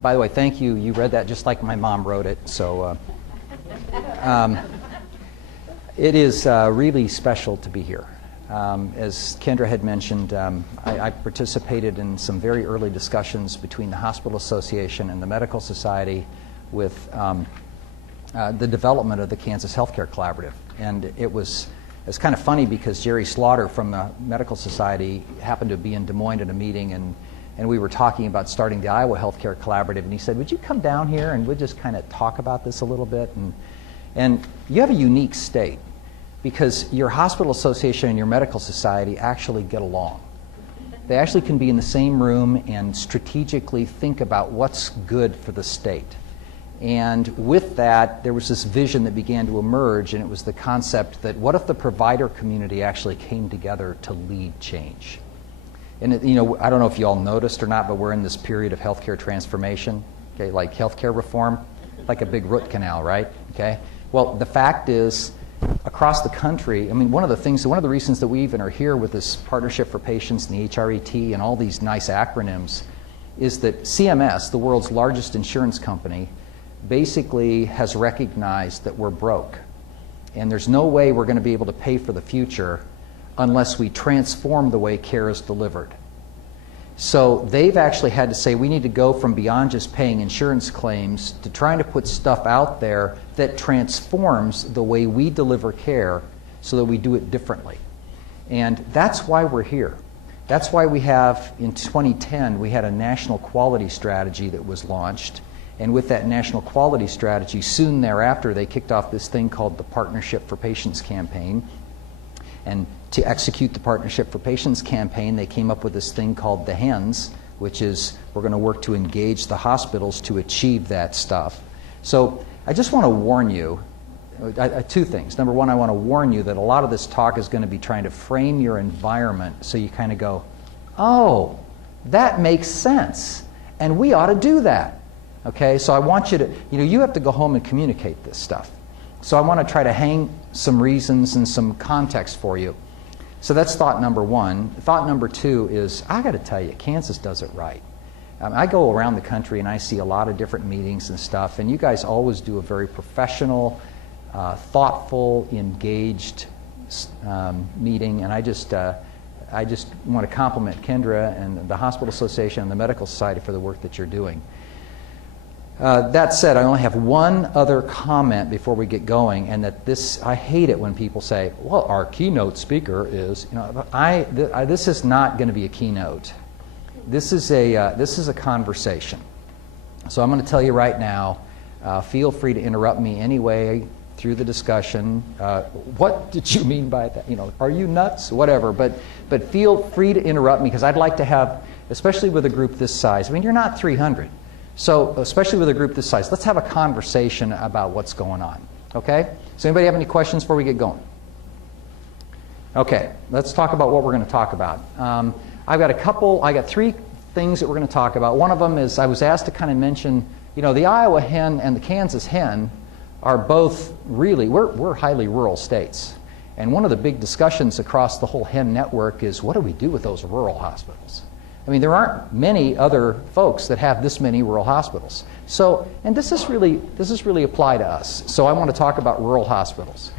By the way, thank you. You read that just like my mom wrote it. So it is really special to be here. As Kendra had mentioned, I participated in some very early discussions between the Hospital Association and the Medical Society with the development of the Kansas Healthcare Collaborative. And it's kind of funny because Jerry Slaughter from the Medical Society happened to be in Des Moines at a meeting, and we were talking about starting the Iowa Healthcare Collaborative, and he said, would you come down here and we'll just kind of talk about this a little bit? And you have a unique state because your hospital association and your medical society actually get along. They actually can be in the same room and strategically think about what's good for the state. And with that, there was this vision that began to emerge, and it was the concept that what if the provider community actually came together to lead change? And I don't know if you all noticed or not, but we're in this period of healthcare transformation, okay, like healthcare reform, like a big root canal, right? Okay. Well, the fact is, across the country, I mean, one of the reasons that we even are here with this Partnership for Patients and the HRET and all these nice acronyms is that CMS, the world's largest insurance company, basically has recognized that we're broke. And there's no way we're going to be able to pay for the future unless we transform the way care is delivered. So they've actually had to say we need to go from beyond just paying insurance claims to trying to put stuff out there that transforms the way we deliver care so that we do it differently. And that's why we're here. That's why we have, in 2010, we had a national quality strategy that was launched. And with that national quality strategy, soon thereafter, they kicked off this thing called the Partnership for Patients campaign. And to execute the Partnership for Patients campaign, they came up with this thing called the HENS, which is we're going to work to engage the hospitals to achieve that stuff. So I just want to warn you, two things. Number one, I want to warn you that a lot of this talk is going to be trying to frame your environment so you kind of go, oh, that makes sense, and we ought to do that. Okay, so I want you to, you have to go home and communicate this stuff. So I want to try to hang some reasons and some context for you. So that's thought number one. Thought number two is, I got to tell you, Kansas does it right. I go around the country and I see a lot of different meetings and stuff, and you guys always do a very professional, thoughtful, engaged meeting, and I just want to compliment Kendra and the Hospital Association and the Medical Society for the work that you're doing. That said, I only have one other comment before we get going, and I hate it when people say, well, our keynote speaker is, this is not going to be a keynote. This is a conversation. So I'm going to tell you right now, feel free to interrupt me anyway through the discussion. What did you mean by that? Are you nuts? Whatever. But feel free to interrupt me, because I'd like to have, especially with a group this size, you're not 300. So especially with a group this size, let's have a conversation about what's going on. Okay? Does anybody have any questions before we get going? Okay, let's talk about what we're going to talk about. I got three things that we're going to talk about. One of them is I was asked to kind of mention, the Iowa hen and the Kansas hen are both really, we're highly rural states. And one of the big discussions across the whole hen network is, what do we do with those rural hospitals? I mean, there aren't many other folks that have this many rural hospitals. So, and this is really applied to us. So I want to talk about rural hospitals.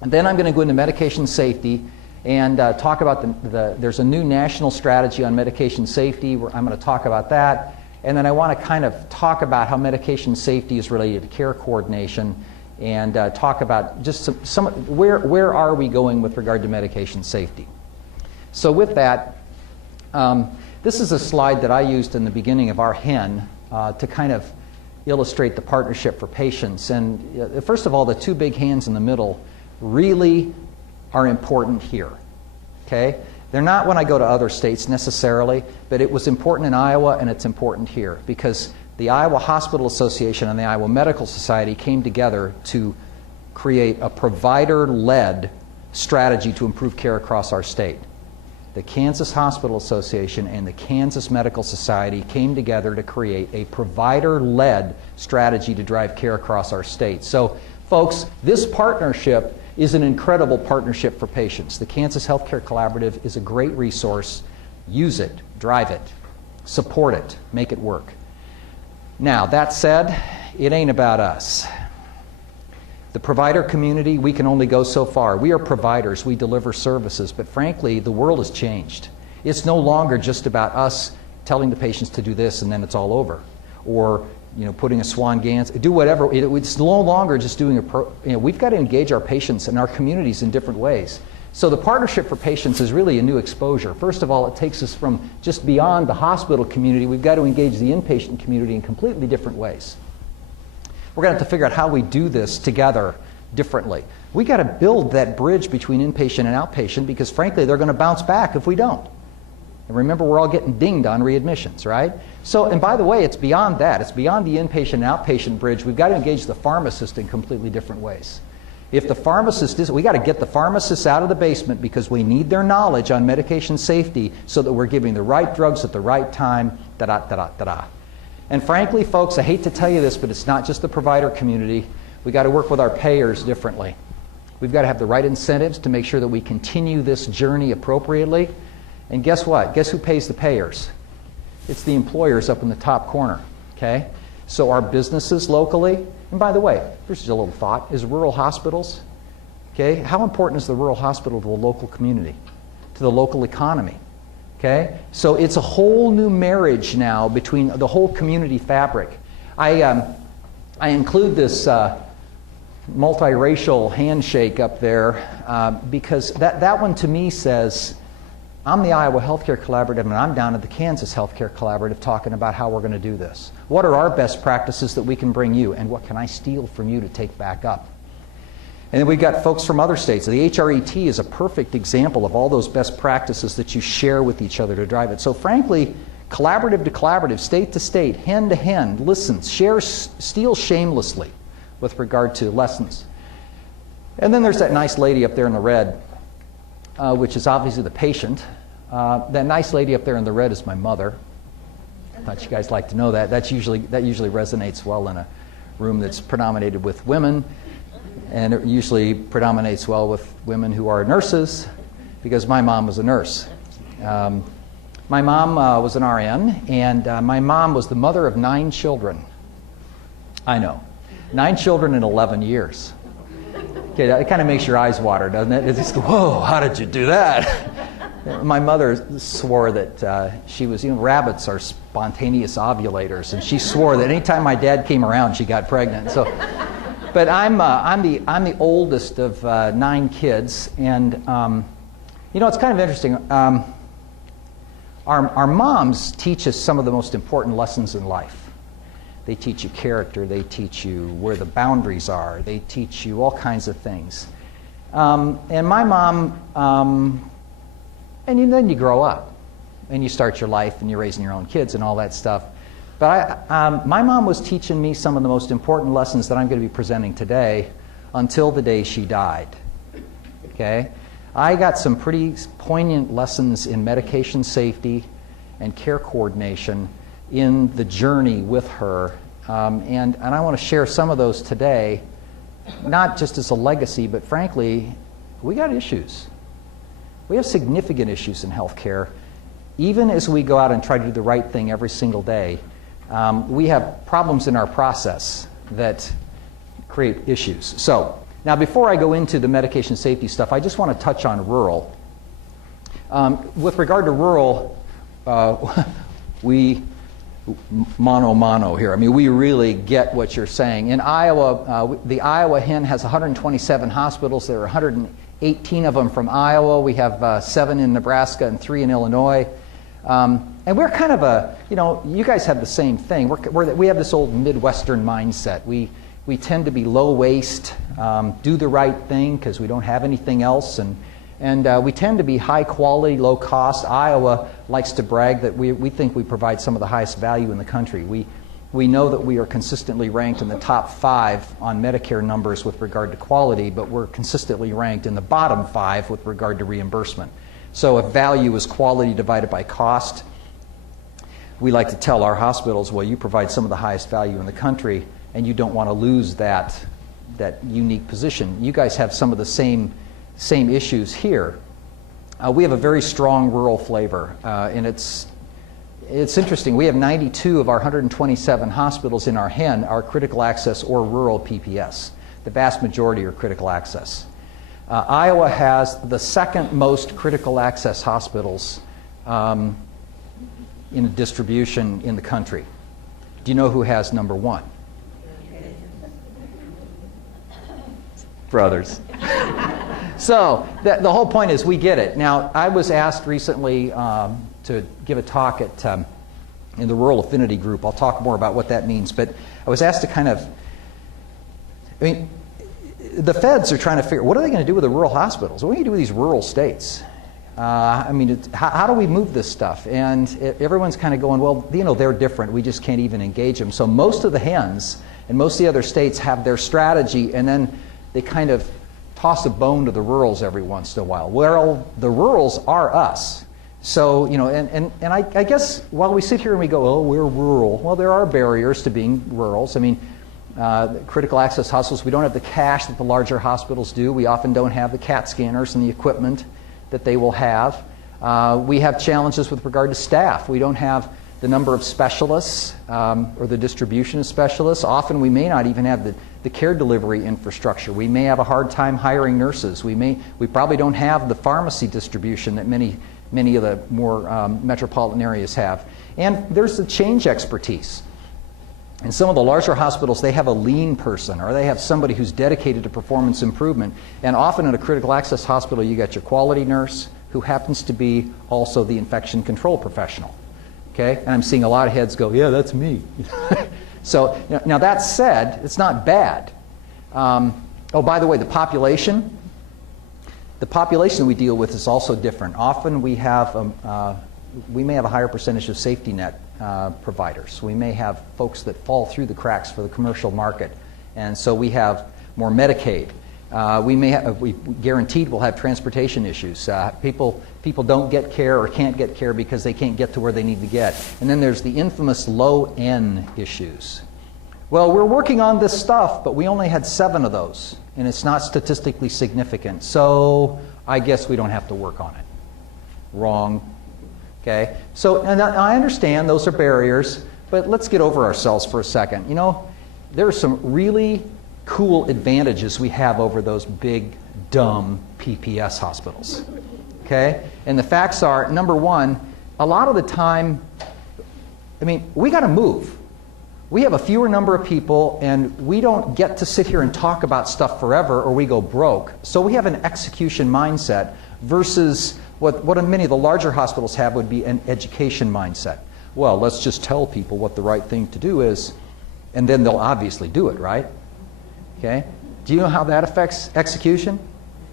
And then I'm going to go into medication safety and talk about there's a new national strategy on medication safety. I'm going to talk about that. And then I want to kind of talk about how medication safety is related to care coordination, and talk about just where are we going with regard to medication safety. So with that, this is a slide that I used in the beginning of our HEN to kind of illustrate the Partnership for Patients. And first of all, the two big hands in the middle really are important here. Okay? They're not when I go to other states necessarily, but it was important in Iowa and it's important here because the Iowa Hospital Association and the Iowa Medical Society came together to create a provider-led strategy to improve care across our state. The Kansas Hospital Association and the Kansas Medical Society came together to create a provider-led strategy to drive care across our state. So, folks, this partnership is an incredible partnership for patients. The Kansas Healthcare Collaborative is a great resource. Use it, drive it, support it, make it work. Now, that said, it ain't about us. The provider community, we can only go so far. We are providers, we deliver services, but frankly, the world has changed. It's no longer just about us telling the patients to do this and then it's all over. Or putting a Swan Ganz, do whatever. It's no longer just doing we've got to engage our patients and our communities in different ways. So the Partnership for Patients is really a new exposure. First of all, it takes us from just beyond the hospital community. We've got to engage the inpatient community in completely different ways. We're going to have to figure out how we do this together differently. We got to build that bridge between inpatient and outpatient because frankly, they're going to bounce back if we don't. And remember, we're all getting dinged on readmissions, right? So, and by the way, it's beyond that. It's beyond the inpatient and outpatient bridge. We've got to engage the pharmacist in completely different ways. If the pharmacist is, we got to get the pharmacists out of the basement because we need their knowledge on medication safety so that we're giving the right drugs at the right time, da-da-da-da-da-da. And frankly, folks, I hate to tell you this, but it's not just the provider community. We got to work with our payers differently. We've got to have the right incentives to make sure that we continue this journey appropriately. And guess what? Guess who pays the payers? It's the employers up in the top corner, okay? So our businesses locally, and by the way, here's just a little thought, is rural hospitals, okay? How important is the rural hospital to the local community, to the local economy, okay? So it's a whole new marriage now between the whole community fabric. I include this multiracial handshake up there because that one to me says, I'm the Iowa Healthcare Collaborative and I'm down at the Kansas Healthcare Collaborative talking about how we're going to do this. What are our best practices that we can bring you and what can I steal from you to take back up? And then we've got folks from other states. The HRET is a perfect example of all those best practices that you share with each other to drive it. So frankly, collaborative to collaborative, state to state, hand to hand, listens, shares, steals shamelessly with regard to lessons. And then there's that nice lady up there in the red, which is obviously the patient. That nice lady up there in the red is my mother. I thought you guys like to know that. That usually resonates well in a room that's predominated with women, and it usually predominates well with women who are nurses, because my mom was a nurse. My mom was an RN, and my mom was the mother of 9 children. I know, 9 children in 11 years. Okay, that kind of makes your eyes water, doesn't it? It's just, whoa, how did you do that? My mother swore that she was, rabbits are spontaneous ovulators, and she swore that anytime my dad came around, she got pregnant. So, but I'm the oldest of 9 kids, and it's kind of interesting. Our moms teach us some of the most important lessons in life. They teach you character. They teach you where the boundaries are. They teach you all kinds of things. And my mom, and then you grow up, and you start your life, and you're raising your own kids and all that stuff. But my mom was teaching me some of the most important lessons that I'm going to be presenting today until the day she died. Okay? I got some pretty poignant lessons in medication safety and care coordination in the journey with her. And I want to share some of those today, not just as a legacy, but frankly, we got issues. We have significant issues in healthcare. Even as we go out and try to do the right thing every single day, we have problems in our process that create issues. So, now before I go into the medication safety stuff, I just want to touch on rural. With regard to rural, we mano here. I mean, we really get what you're saying. In Iowa, the Iowa Hen has 127 hospitals. There are 118 of them from Iowa. We have 7 in Nebraska and 3 in Illinois. And we're kind of a, you guys have the same thing. We have this old Midwestern mindset. We tend to be low waste, do the right thing because we don't have anything else, and we tend to be high quality, low cost. Iowa likes to brag that we think we provide some of the highest value in the country. We know that we are consistently ranked in the top 5 on Medicare numbers with regard to quality, but we're consistently ranked in the bottom 5 with regard to reimbursement. So if value is quality divided by cost, we like to tell our hospitals, well, you provide some of the highest value in the country, and you don't want to lose that unique position. You guys have some of the same issues here. We have a very strong rural flavor, and it's interesting. We have 92 of our 127 hospitals in our HEN are critical access or rural PPS. The vast majority are critical access. Iowa has the second most critical access hospitals in distribution in the country. Do you know who has number one? Brothers. So the whole point is we get it. Now, I was asked recently to give a talk at in the Rural Affinity Group. I'll talk more about what that means. But I was asked to kind of, I mean, the feds are trying to figure, what are they going to do with the rural hospitals? What are you going to do with these rural states? I mean, how do we move this stuff? And everyone's kind of going, well, you know, they're different. We just can't even engage them. So most of the HENs and most of the other states have their strategy, and then they kind of toss a bone to the rurals every once in a while. Well, the rurals are us. So, you know, and I guess while we sit here and we go, oh, we're rural, well, there are barriers to being rurals. I mean, critical access hospitals, we don't have the cash that the larger hospitals do. We often don't have the CAT scanners and the equipment that they will have. We have challenges with regard to staff. We don't have the number of specialists or the distribution of specialists. Often we may not even have the care delivery infrastructure. We may have a hard time hiring nurses. We probably don't have the pharmacy distribution that many of the more metropolitan areas have. And there's the change expertise. In some of the larger hospitals, they have a lean person, or they have somebody who's dedicated to performance improvement. And often in a critical access hospital, you got your quality nurse, who happens to be also the infection control professional. Okay? And I'm seeing a lot of heads go, yeah, that's me. So, now that said, it's not bad. Oh, by the way, the population we deal with is also different. Often we may have a higher percentage of safety net providers. We may have folks that fall through the cracks for the commercial market, and so we have more Medicaid. We guaranteed we'll have transportation issues. People don't get care or can't get care because they can't get to where they need to get. And then there's the infamous low N issues. Well, we're working on this stuff, but we only had 7 of those, and it's not statistically significant. So I guess we don't have to work on it. Wrong. Okay? So, and I understand those are barriers, but let's get over ourselves for a second. You know, there are some really cool advantages we have over those big, dumb PPS hospitals. Okay? And the facts are, number one, a lot of the time, I mean, we got to move. We have a fewer number of people, and we don't get to sit here and talk about stuff forever or we go broke. So we have an execution mindset versus what many of the larger hospitals have would be an education mindset. Well, let's just tell people what the right thing to do is, and then they'll obviously do it, right? Okay? Do you know how that affects execution?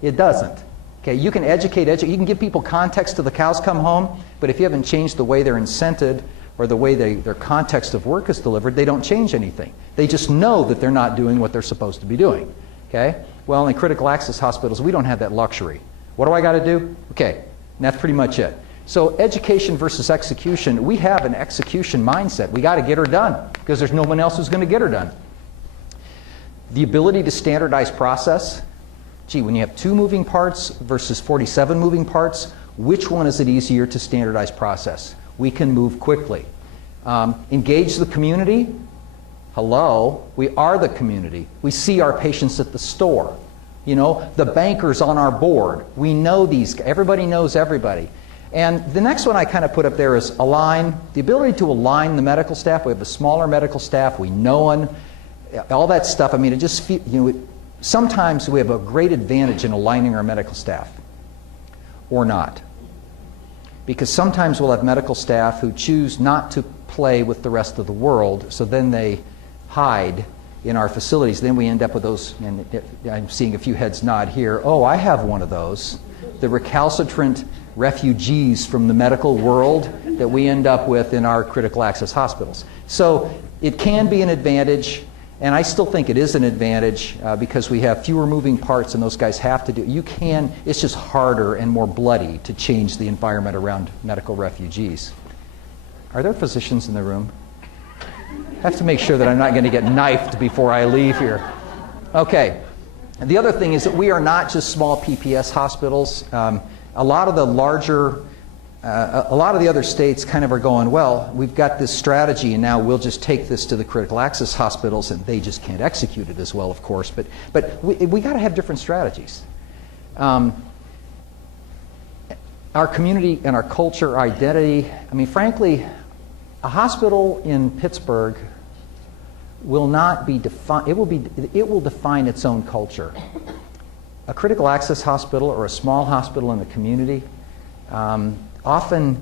It doesn't. Okay, you can educate, you can give people context till the cows come home, but if you haven't changed the way they're incented or the way their context of work is delivered, they don't change anything. They just know that they're not doing what they're supposed to be doing. Okay? Well, in critical access hospitals, we don't have that luxury. What do I got to do? Okay, and that's pretty much it. So education versus execution, we have an execution mindset. We got to get her done because there's no one else who's going to get her done. The ability to standardize process, gee, when you have 2 moving parts versus 47 moving parts, which one is it easier to standardize process? We can move quickly. Engage the community. Hello, we are the community. We see our patients at the store. You know, the bankers on our board. We know these, everybody knows everybody. And the next one I kind of put up there is align, the ability to align the medical staff. We have a smaller medical staff, we know one, all that stuff. I mean, it just, you know, sometimes we have a great advantage in aligning our medical staff, or not. Because sometimes we'll have medical staff who choose not to play with the rest of the world, so then they hide in our facilities. Then we end up with those, and I'm seeing a few heads nod here. Oh, I have one of those. The recalcitrant refugees from the medical world that we end up with in our critical access hospitals. So it can be an advantage, and I still think it is an advantage because we have fewer moving parts and those guys have to do. You can, it's just harder and more bloody to change the environment around medical refugees. Are there physicians in the room? I have to make sure that I'm not going to get knifed before I leave here. Okay. And the other thing is that we are not just small PPS hospitals. A lot of the larger a lot of the other states kind of are going, well, we've got this strategy and now we'll just take this to the critical access hospitals, and they just can't execute it as well, of course, but we got to have different strategies. Our community and our culture, our identity, I mean, frankly, a hospital in Pittsburgh will not be defined, it will define its own culture. A critical access hospital or a small hospital in the community often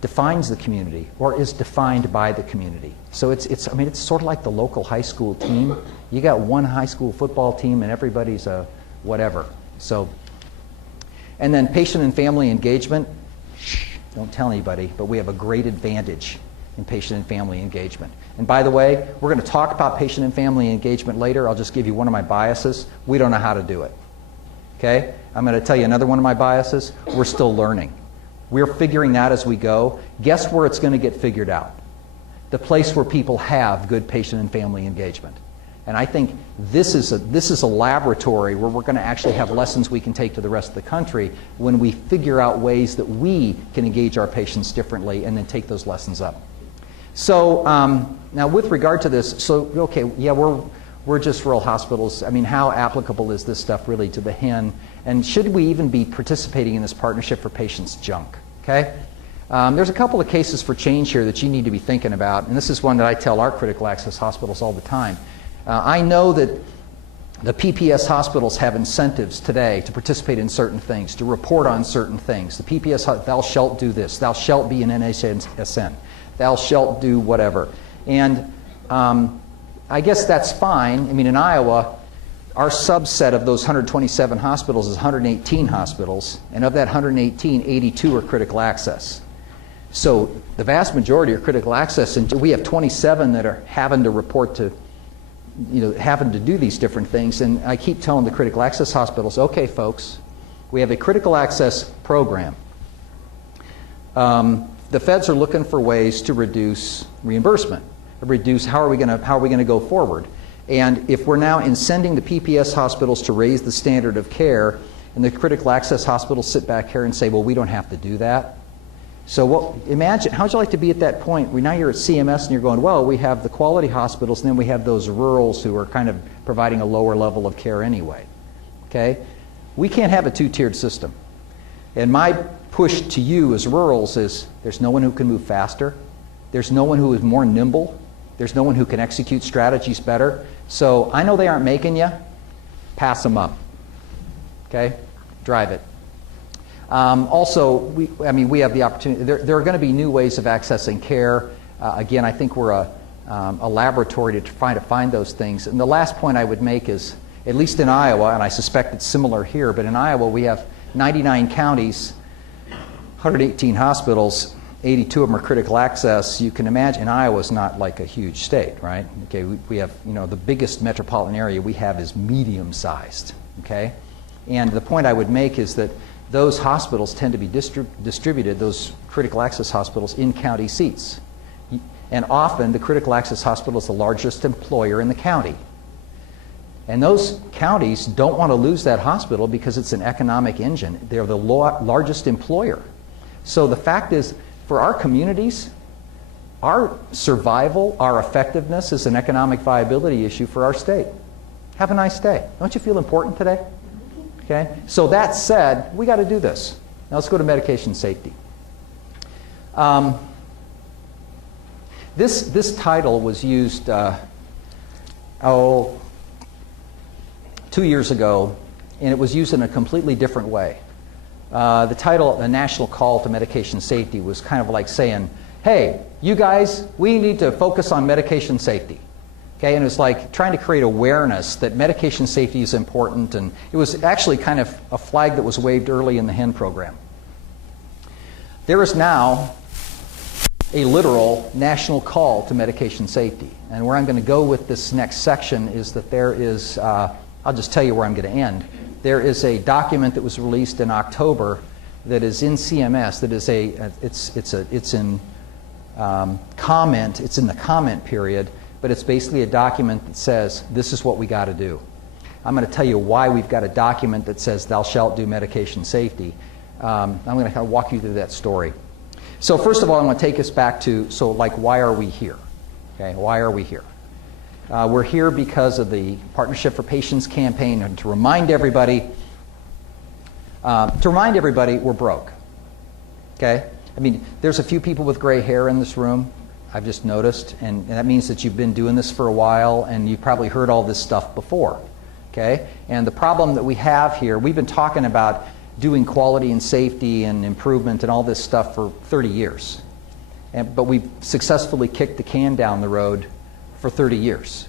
defines the community or is defined by the community. So I mean, it's sort of like the local high school team. You got one high school football team and everybody's a whatever. So, and then patient and family engagement, don't tell anybody, but we have a great advantage in patient and family engagement. And by the way, we're going to talk about patient and family engagement later. I'll just give you one of my biases. We don't know how to do it. Okay? I'm going to tell you another one of my biases. We're still learning. We're figuring that as we go. Guess where it's going to get figured out? The place where people have good patient and family engagement. And I think this is a laboratory where we're going to actually have lessons we can take to the rest of the country when we figure out ways that we can engage our patients differently and then take those lessons up. So now with regard to this, so okay, yeah, we're just rural hospitals. I mean, how applicable is this stuff really to the HIN? And should we even be participating in this partnership for patients' junk? Okay? There's a couple of cases for change here that you need to be thinking about, and this is one that I tell our critical access hospitals all the time. I know that the PPS hospitals have incentives today to participate in certain things, to report on certain things. The PPS, thou shalt do this, thou shalt be an NHSN, thou shalt do whatever. And I guess that's fine. I mean, in Iowa, our subset of those 127 hospitals is 118 hospitals, and of that 118, 82 are critical access. So the vast majority are critical access, and we have 27 that are having to report to, having to do these different things. And I keep telling the critical access hospitals, okay, folks, we have a critical access program. The feds are looking for ways to reduce reimbursement, how are we going to go forward. And if we're now incenting the PPS hospitals to raise the standard of care, and the critical access hospitals sit back here and say, well, we don't have to do that. So imagine, how'd you like to be at that point where now you're at CMS and you're going, well, we have the quality hospitals, and then we have those rurals who are kind of providing a lower level of care anyway. Okay? We can't have a two-tiered system. And my push to you as rurals is there's no one who can move faster. There's no one who is more nimble. There's no one who can execute strategies better. So I know they aren't making you. Pass them up. Okay? Drive it. Also, we have the opportunity. There are going to be new ways of accessing care. Again, I think we're a laboratory to try to find those things. And the last point I would make is, at least in Iowa, and I suspect it's similar here, but in Iowa we have 99 counties, 118 hospitals, 82 of them are critical access. You can imagine, Iowa's not like a huge state, right? Okay, we have, the biggest metropolitan area we have is medium-sized, okay? And the point I would make is that those hospitals tend to be distributed, those critical access hospitals, in county seats. And often the critical access hospital is the largest employer in the county. And those counties don't want to lose that hospital because it's an economic engine. They're the largest employer. So the fact is, for our communities, our survival, our effectiveness is an economic viability issue for our state. Have a nice day. Don't you feel important today? Okay? So that said, we got to do this. Now let's go to medication safety. This title was used 2 years ago, and it was used in a completely different way. The title, The National Call to Medication Safety, was kind of like saying, hey, you guys, we need to focus on medication safety. Okay, and it was like trying to create awareness that medication safety is important, and it was actually kind of a flag that was waved early in the HIN program. There is now a literal national call to medication safety. And where I'm going to go with this next section is that there is, I'll just tell you where I'm going to end. There is a document that was released in October that is in CMS, that is it's in comment, it's in the comment period, but it's basically a document that says, this is what we got to do. I'm going to tell you why we've got a document that says, thou shalt do medication safety. I'm going to kind of walk you through that story. So first of all, I want to take us back to, so like, why are we here? Okay, why are we here? We're here because of the Partnership for Patients campaign, and to remind everybody we're broke. Okay? I mean, there's a few people with gray hair in this room, I've just noticed, and that means that you've been doing this for a while and you've probably heard all this stuff before. Okay? And the problem that we have here, we've been talking about doing quality and safety and improvement and all this stuff for 30 years. But we've successfully kicked the can down the road for 30 years.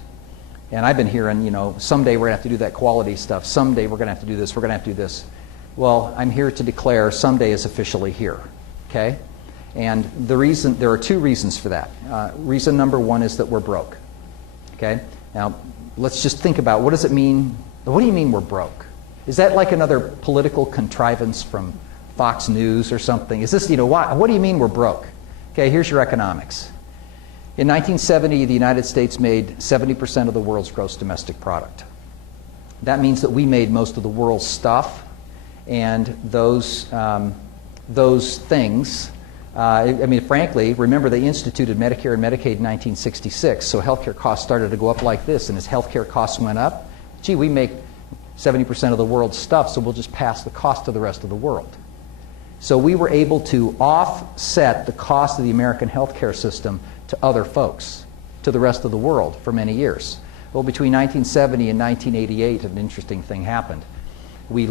And I've been hearing, you know, someday we're going to have to do that quality stuff. Someday we're going to have to do this. We're going to have to do this. Well, I'm here to declare someday is officially here. Okay? And there are two reasons for that. Reason number one is that we're broke. Okay? Now, let's just think about, what does it mean? What do you mean we're broke? Is that like another political contrivance from Fox News or something? Is this, you know, what do you mean we're broke? Okay, here's your economics. In 1970, the United States made 70% of the world's gross domestic product. That means that we made most of the world's stuff, and those things, I mean, frankly, remember they instituted Medicare and Medicaid in 1966, so healthcare costs started to go up like this, and as healthcare costs went up, gee, we make 70% of the world's stuff, so we'll just pass the cost to the rest of the world. So we were able to offset the cost of the American healthcare system to other folks, to the rest of the world for many years. Well, between 1970 and 1988, an interesting thing happened. We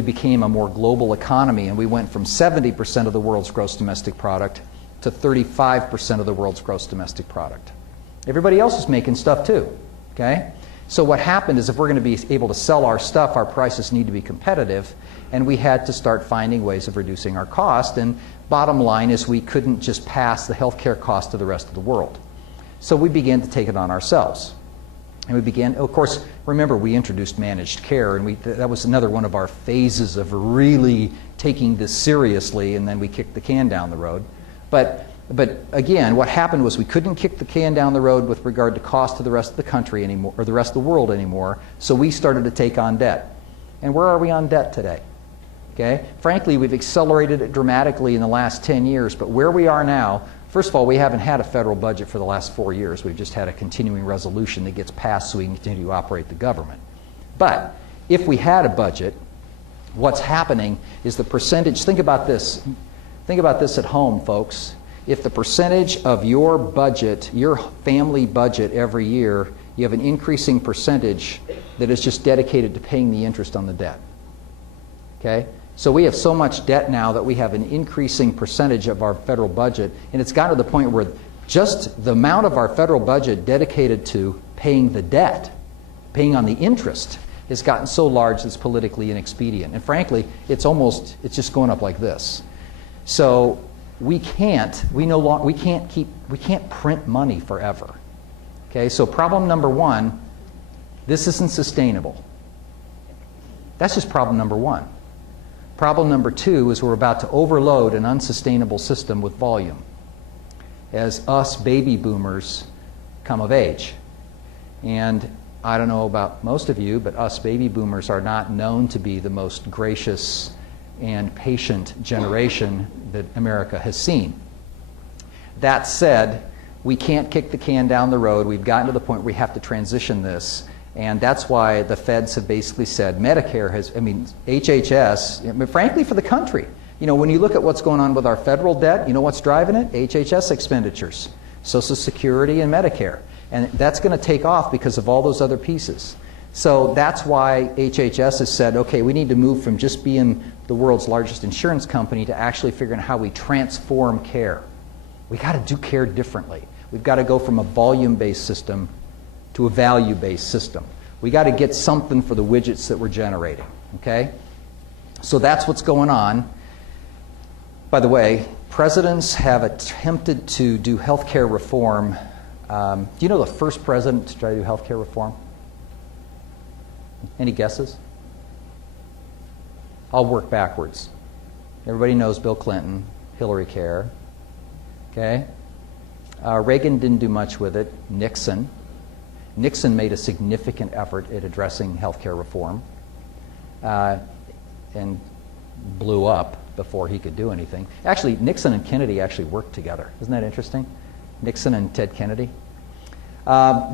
became a more global economy, and we went from 70% of the world's gross domestic product to 35% of the world's gross domestic product. Everybody else is making stuff too, okay? So what happened is, if we're going to be able to sell our stuff, our prices need to be competitive, and we had to start finding ways of reducing our cost. And bottom line is, we couldn't just pass the healthcare cost to the rest of the world. So we began to take it on ourselves. And we began, of course, remember, we introduced managed care, and that was another one of our phases of really taking this seriously, and then we kicked the can down the road. But again, what happened was, we couldn't kick the can down the road with regard to cost to the rest of the country anymore, or the rest of the world anymore, so we started to take on debt. And where are we on debt today? Okay? Frankly, we've accelerated it dramatically in the last 10 years, but where we are now, first of all, we haven't had a federal budget for the last 4 years. We've just had a continuing resolution that gets passed so we can continue to operate the government. But if we had a budget, what's happening is the percentage, think about this at home, folks. If the percentage of your budget, your family budget every year, you have an increasing percentage that is just dedicated to paying the interest on the debt. Okay? So we have so much debt now that we have an increasing percentage of our federal budget, and it's gotten to the point where just the amount of our federal budget dedicated to paying the debt, paying on the interest, has gotten so large that it's politically inexpedient. And frankly, it's just going up like this. So we can't print money forever. Okay, so problem number one, this isn't sustainable. That's just problem number one. Problem number two is, we're about to overload an unsustainable system with volume as us baby boomers come of age. And I don't know about most of you, but us baby boomers are not known to be the most gracious and patient generation that America has seen. That said, we can't kick the can down the road. We've gotten to the point where we have to transition this. And that's why the feds have basically said Medicare HHS, frankly, for the country. You know, when you look at what's going on with our federal debt, you know what's driving it? HHS expenditures, Social Security and Medicare. And that's going to take off because of all those other pieces. So that's why HHS has said, okay, we need to move from just being the world's largest insurance company to actually figuring out how we transform care. We got to do care differently. We've got to go from a volume-based system to a value-based system. We got to get something for the widgets that we're generating, okay? So that's what's going on. By the way, presidents have attempted to do healthcare reform. Do you know the first president to try to do healthcare reform? Any guesses? I'll work backwards. Everybody knows Bill Clinton, Hillary Care, okay? Reagan didn't do much with it. Nixon made a significant effort at addressing healthcare reform and blew up. before he could do anything. Actually, Nixon and Kennedy actually worked together. Isn't that interesting? Nixon and Ted Kennedy.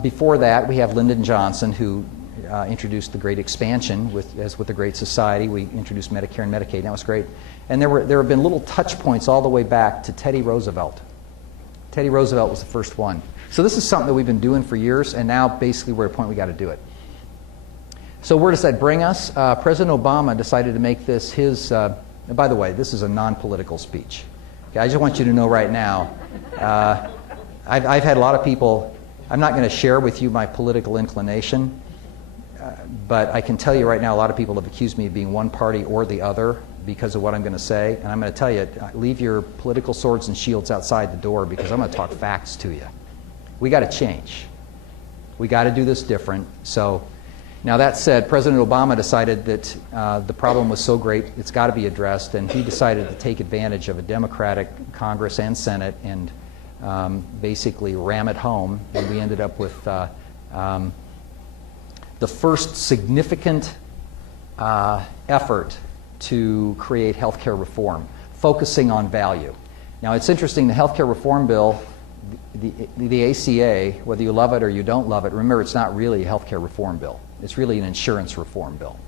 Before that, we have Lyndon Johnson, who introduced the Great Expansion. As with the Great Society, we introduced Medicare and Medicaid. That was great. And there have been little touch points all the way back to Teddy Roosevelt. Teddy Roosevelt was the first one. So this is something that we've been doing for years, and now basically we're at a point we got to do it. So where does that bring us? President Obama decided to make this his, by the way, this is a non-political speech. Okay, I just want you to know right now, I've had a lot of people, I'm not going to share with you my political inclination, but I can tell you right now a lot of people have accused me of being one party or the other because of what I'm going to say. And I'm going to tell you, leave your political swords and shields outside the door because I'm going to talk facts to you. We got to change. We got to do this different. So now that said, President Obama decided that the problem was so great it's got to be addressed, and he decided to take advantage of a Democratic Congress and Senate and basically ram it home, and we ended up with the first significant effort to create healthcare reform, focusing on value. Now it's interesting, the healthcare reform bill, the ACA, whether you love it or you don't love it, remember it's not really a healthcare reform bill. It's really an insurance reform bill.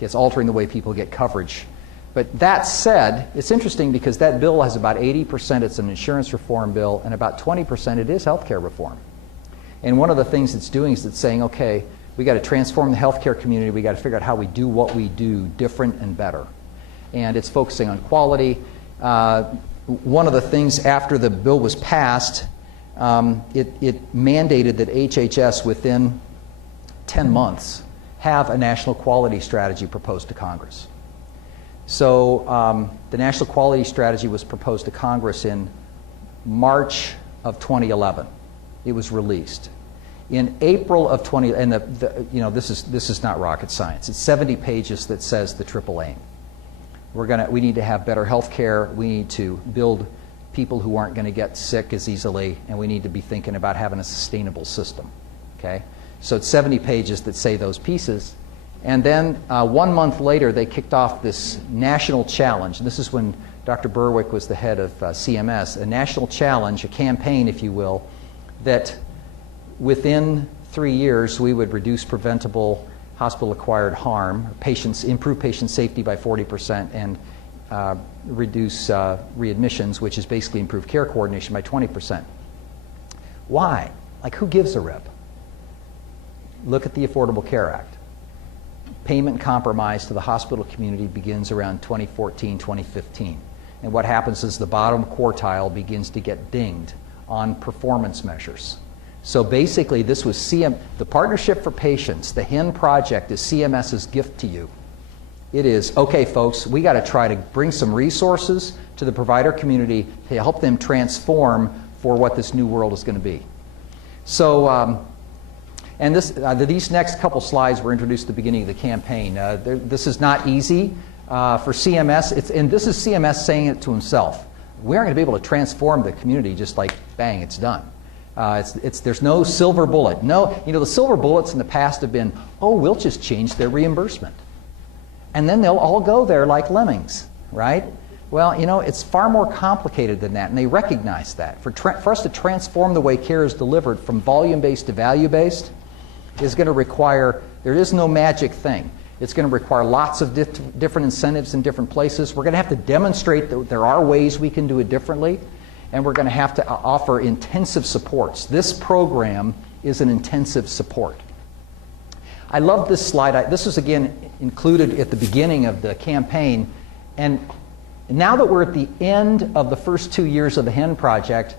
It's altering the way people get coverage. But that said, it's interesting because that bill has about 80% it's an insurance reform bill, and about 20% it is healthcare reform. And one of the things it's doing is it's saying, okay, we got to transform the healthcare community. We got to figure out how we do what we do different and better. And it's focusing on quality. One of the things after the bill was passed, it mandated that HHS within 10 months have a national quality strategy proposed to Congress. So the national quality strategy was proposed to Congress in March of 2011. It was released. In April of 20, and this is not rocket science. It's 70 pages that says the triple aim. We need to have better health care. We need to build people who aren't going to get sick as easily, and we need to be thinking about having a sustainable system. Okay, so it's 70 pages that say those pieces, and then 1 month later they kicked off this national challenge. And this is when Dr. Berwick was the head of CMS. A national challenge, a campaign, if you will, that within 3 years we would reduce preventable hospital-acquired harm, improve patient safety by 40%, and reduce readmissions, which is basically improve care coordination, by 20%. Why? Like, who gives a rip? Look at the Affordable Care Act. Payment compromise to the hospital community begins around 2014, 2015. And what happens is the bottom quartile begins to get dinged on performance measures. So basically, this was the Partnership for Patients, the HIN project, is CMS's gift to you. It is, okay, folks, we got to try to bring some resources to the provider community to help them transform for what this new world is going to be. So, and these next couple slides were introduced at the beginning of the campaign. This is not easy for CMS, and this is CMS saying it to himself. We aren't going to be able to transform the community just like, bang, it's done. There's no silver bullet. No, the silver bullets in the past have been, oh, we'll just change their reimbursement. And then they'll all go there like lemmings, right? Well, it's far more complicated than that, and they recognize that. For us to transform the way care is delivered from volume-based to value-based is going to require, there is no magic thing. It's going to require lots of different incentives in different places. We're going to have to demonstrate that there are ways we can do it differently. And we're going to have to offer intensive supports. This program is an intensive support. I love this slide. This was, again, included at the beginning of the campaign. And now that we're at the end of the first 2 years of the HIN project,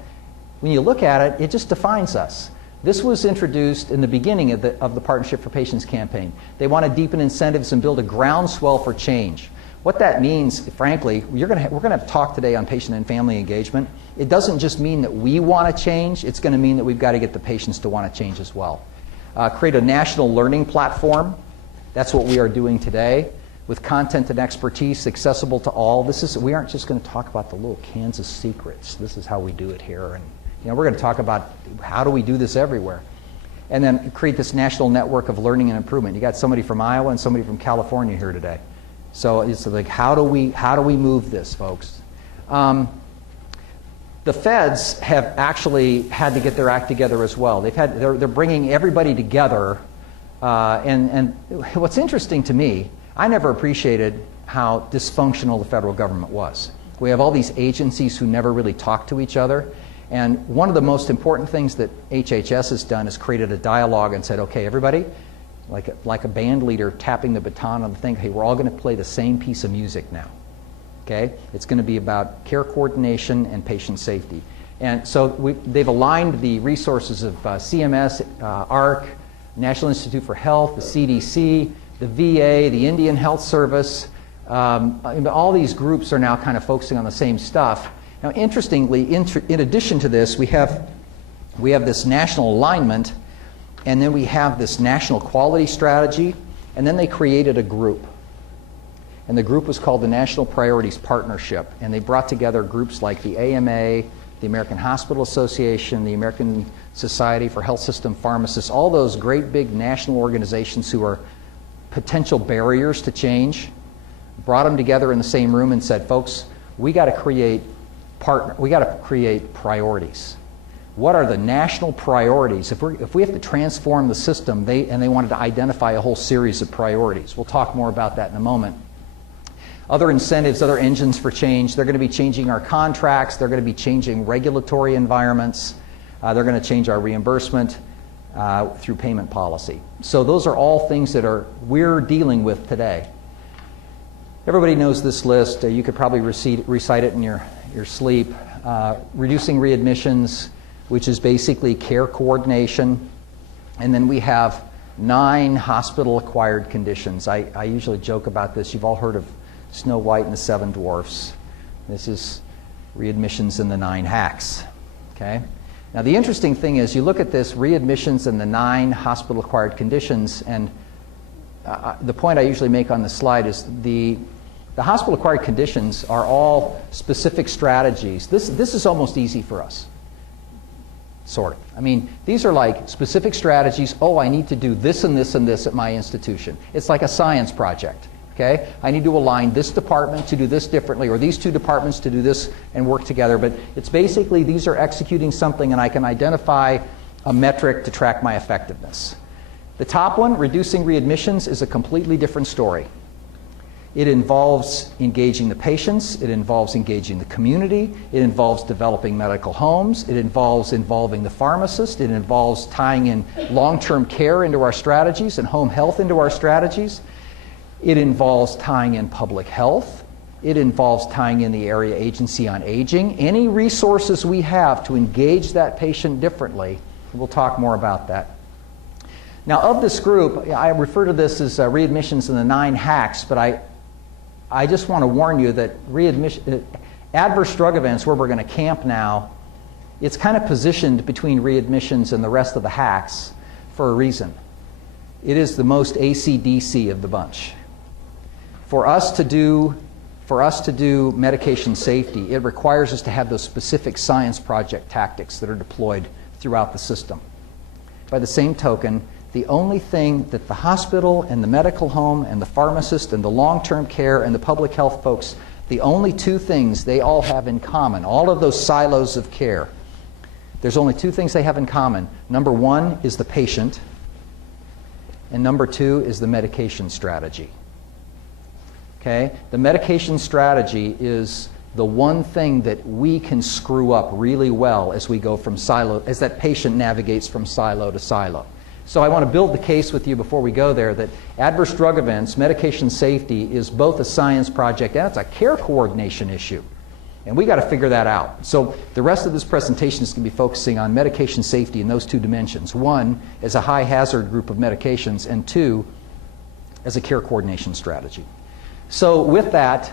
when you look at it, it just defines us. This was introduced in the beginning of the Partnership for Patients campaign. They want to deepen incentives and build a groundswell for change. What that means, frankly, we're going to have a talk today on patient and family engagement. It doesn't just mean that we want to change. It's going to mean that we've got to get the patients to want to change as well. Create a national learning platform. That's what we are doing today, with content and expertise accessible to all. We aren't just going to talk about the little Kansas secrets. This is how we do it here. And we're going to talk about how do we do this everywhere. And then create this national network of learning and improvement. You got somebody from Iowa and somebody from California here today. So it's like, how do we move this, folks? The feds have actually had to get their act together as well. They're bringing everybody together, and what's interesting to me, I never appreciated how dysfunctional the federal government was. We have all these agencies who never really talk to each other, and one of the most important things that HHS has done is created a dialogue and said, okay, everybody, like a band leader tapping the baton on the thing, hey, we're all going to play the same piece of music now. Okay? It's going to be about care coordination and patient safety. And so they've aligned the resources of CMS, ARC, National Institute for Health, the CDC, the VA, the Indian Health Service. All these groups are now kind of focusing on the same stuff. Now, interestingly, in addition to this, we have this national alignment, and then we have this national quality strategy, and then they created a group. And the group was called the National Priorities Partnership, and they brought together groups like the AMA, the American Hospital Association, the American Society for Health System Pharmacists, all those great big national organizations who are potential barriers to change, brought them together in the same room and said, folks, we got to create priorities. What are the national priorities? If we have to transform the system, they wanted to identify a whole series of priorities. We'll talk more about that in a moment. Other incentives, other engines for change. They're going to be changing our contracts. They're going to be changing regulatory environments. They're going to change our reimbursement through payment policy. So those are all things that we're dealing with today. Everybody knows this list. You could probably recite it in your sleep. Reducing readmissions, which is basically care coordination. And then we have 9 hospital-acquired conditions. I usually joke about this. You've all heard of Snow White and the 7 Dwarfs. This is readmissions and the 9 hacks. Okay? Now the interesting thing is, you look at this, readmissions and the 9 hospital-acquired conditions, and the point I usually make on this slide is the hospital-acquired conditions are all specific strategies. This is almost easy for us, sort of. I mean, these are like specific strategies. Oh, I need to do this and this and this at my institution. It's like a science project. Okay? I need to align this department to do this differently, or these 2 departments to do this and work together. But it's basically these are executing something, and I can identify a metric to track my effectiveness. The top one, reducing readmissions, is a completely different story. It involves engaging the patients. It involves engaging the community. It involves developing medical homes. It involves involving the pharmacist. It involves tying in long-term care into our strategies and home health into our strategies. It involves tying in public health. It involves tying in the area agency on aging. Any resources we have to engage that patient differently, we'll talk more about that. Now, of this group, I refer to this as readmissions and the 9 hacks, but I just want to warn you that adverse drug events, where we're going to camp now, it's kind of positioned between readmissions and the rest of the hacks for a reason. It is the most AC/DC of the bunch. For us to do medication safety, it requires us to have those specific science project tactics that are deployed throughout the system. By the same token, the only thing that the hospital and the medical home and the pharmacist and the long-term care and the public health folks, the only 2 things they all have in common, all of those silos of care, there's only 2 things they have in common. Number 1 is the patient, and number 2 is the medication strategy. Okay? The medication strategy is the one thing that we can screw up really well as we go from silo, as that patient navigates from silo to silo. So I want to build the case with you before we go there that adverse drug events, medication safety, is both a science project and it's a care coordination issue. And we got to figure that out. So the rest of this presentation is going to be focusing on medication safety in those 2 dimensions. 1, as a high hazard group of medications, and 2, as a care coordination strategy. So with that,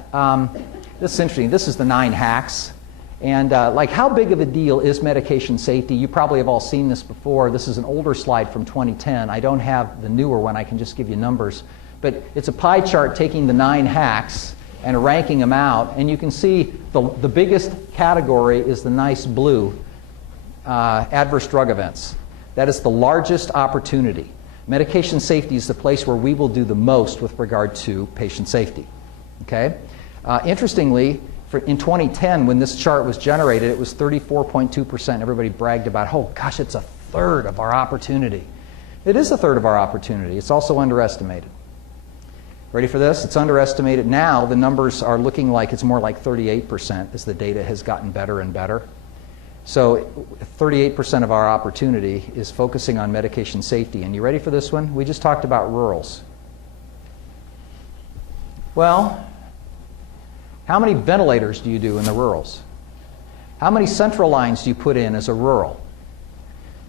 this is interesting. This is the 9 hacks. And like, how big of a deal is medication safety? You probably have all seen this before. This is an older slide from 2010. I don't have the newer one. I can just give you numbers. But it's a pie chart taking the 9 hacks and ranking them out. And you can see the biggest category is the nice blue, adverse drug events. That is the largest opportunity. Medication safety is the place where we will do the most with regard to patient safety. Okay? Interestingly, in 2010, when this chart was generated, it was 34.2%. Everybody bragged about, oh gosh, it's a third of our opportunity. It is a third of our opportunity. It's also underestimated. Ready for this? It's underestimated. Now the numbers are looking like it's more like 38% as the data has gotten better and better. So 38% of our opportunity is focusing on medication safety. And you ready for this one? We just talked about rurals. Well, how many ventilators do you do in the rurals? How many central lines do you put in as a rural?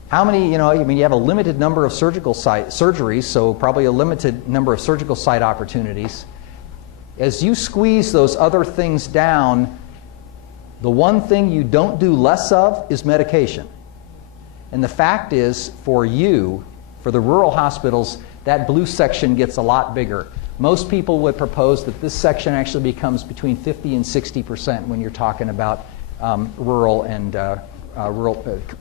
How many, you have a limited number of surgical site surgeries, so probably a limited number of surgical site opportunities. As you squeeze those other things down, the one thing you don't do less of is medication. And the fact is, for the rural hospitals, that blue section gets a lot bigger. Most people would propose that this section actually becomes between 50 and 60% when you're talking about rural and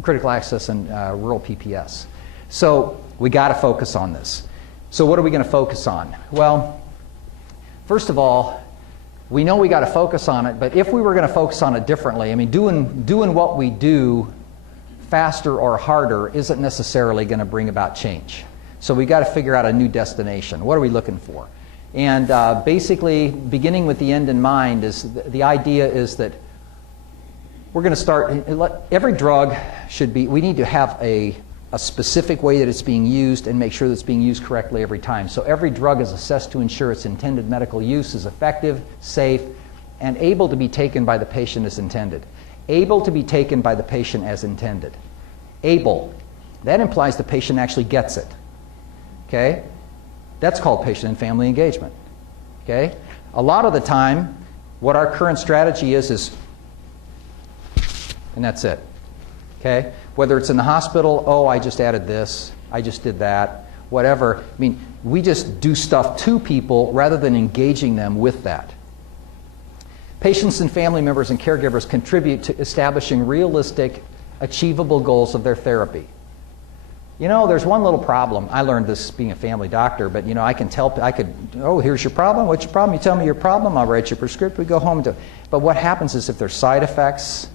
critical access and rural PPS. So we got to focus on this. So what are we going to focus on? Well, first of all, we know we got to focus on it, but if we were going to focus on it differently, doing what we do faster or harder isn't necessarily going to bring about change. So we got to figure out a new destination. What are we looking for? And basically, beginning with the end in mind, is the idea is that we're going to start, every drug we need to have a specific way that it's being used and make sure that it's being used correctly every time. So every drug is assessed to ensure its intended medical use is effective, safe, and able to be taken by the patient as intended. Able to be taken by the patient as intended. Able. That implies the patient actually gets it. Okay? That's called patient and family engagement. Okay? A lot of the time, what our current strategy is, and that's it. Okay? Whether it's in the hospital, oh, I just added this, I just did that, whatever. We just do stuff to people rather than engaging them with that. Patients and family members and caregivers contribute to establishing realistic, achievable goals of their therapy. There's one little problem. I learned this being a family doctor, but oh, here's your problem. What's your problem? You tell me your problem, I'll write your prescription, we go home and do it. But what happens is if there's side effects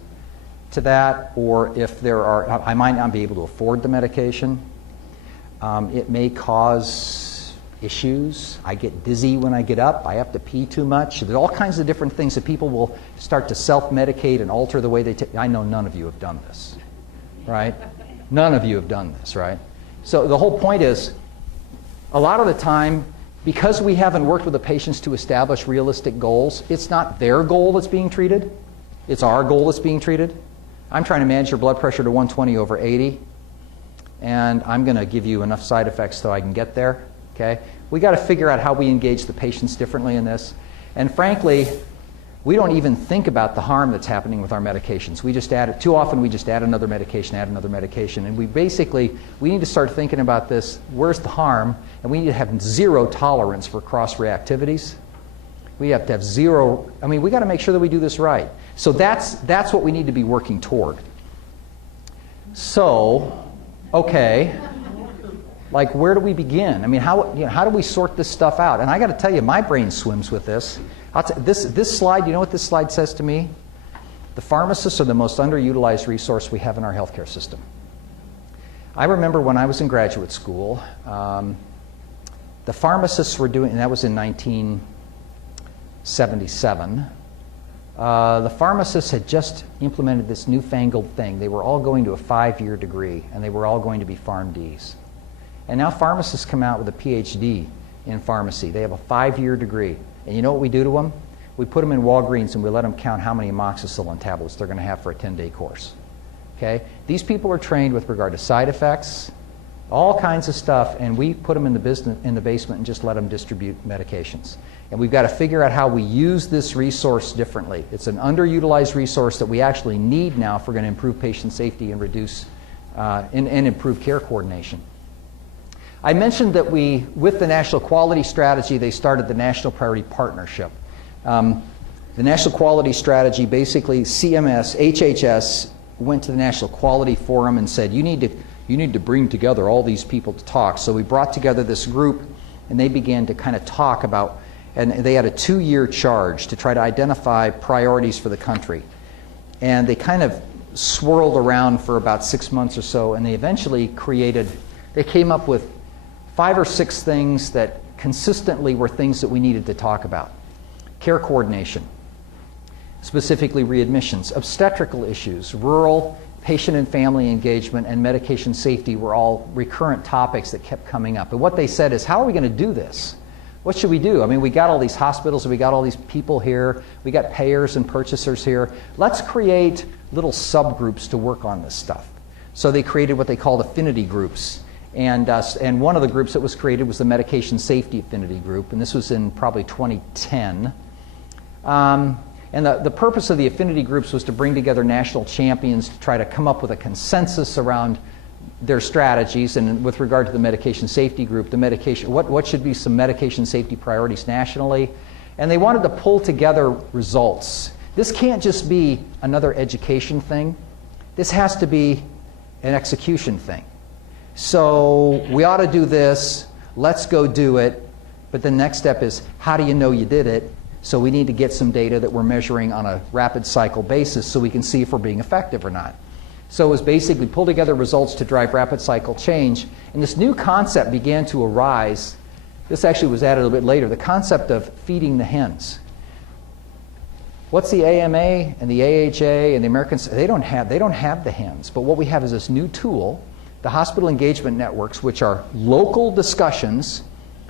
to that, or if I might not be able to afford the medication, it may cause issues. I get dizzy when I get up. I have to pee too much. There's all kinds of different things that people will start to self-medicate and alter the way they take. I know none of you have done this, right? None of you have done this, right? So the whole point is, a lot of the time, because we haven't worked with the patients to establish realistic goals, it's not their goal that's being treated. It's our goal that's being treated. I'm trying to manage your blood pressure to 120/80, and I'm going to give you enough side effects so I can get there. Okay? We got to figure out how we engage the patients differently in this. And frankly, we don't even think about the harm that's happening with our medications. Too often we just add another medication, and we need to start thinking about this, where's the harm, and we need to have zero tolerance for cross-reactivities. We have to have zero, we got to make sure that we do this right. So that's what we need to be working toward. So, okay, where do we begin? How do we sort this stuff out? And I got to tell you, my brain swims with this. This slide, you know what this slide says to me? The pharmacists are the most underutilized resource we have in our healthcare system. I remember when I was in graduate school, the pharmacists were doing, and that was in 1977, the pharmacists had just implemented this newfangled thing. They were all going to a 5-year degree, and they were all going to be PharmDs. And now pharmacists come out with a PhD in pharmacy. They have a 5-year degree. And you know what we do to them? We put them in Walgreens and we let them count how many amoxicillin tablets they're going to have for a 10-day course. Okay? These people are trained with regard to side effects, all kinds of stuff, and we put them in the basement and just let them distribute medications. And we've got to figure out how we use this resource differently. It's an underutilized resource that we actually need now if we're going to improve patient safety and reduce and improve care coordination. I mentioned that with the National Quality Strategy, they started the National Priority Partnership. The National Quality Strategy, basically CMS, HHS, went to the National Quality Forum and said, you need to bring together all these people to talk. So we brought together this group, and they began to kind of talk about And they had a 2-year charge to try to identify priorities for the country. And they kind of swirled around for about 6 months or so, and they eventually they came up with 5 or 6 things that consistently were things that we needed to talk about. Care coordination, specifically readmissions, obstetrical issues, rural patient and family engagement, and medication safety were all recurrent topics that kept coming up. And what they said is, how are we going to do this? What should we do? I mean, we got all these hospitals, we got all these people here, we got payers and purchasers here. Let's create little subgroups to work on this stuff. So they created what they called affinity groups. And one of the groups that was created was the Medication Safety Affinity Group, and this was in probably 2010. And the purpose of the affinity groups was to bring together national champions to try to come up with a consensus around their strategies. And with regard to the medication safety group, what should be some medication safety priorities nationally? And they wanted to pull together results. This can't just be another education thing. This has to be an execution thing. So we ought to do this, let's go do it, but the next step is, how do you know you did it? So we need to get some data that we're measuring on a rapid cycle basis so we can see if we're being effective or not. So it was basically pull together results to drive rapid cycle change, and this new concept began to arise. This actually was added a little bit later, the concept of feeding the hens. What's the AMA and the AHA and the Americans? They don't have the hens, but what we have is this new tool, the hospital engagement networks, which are local discussions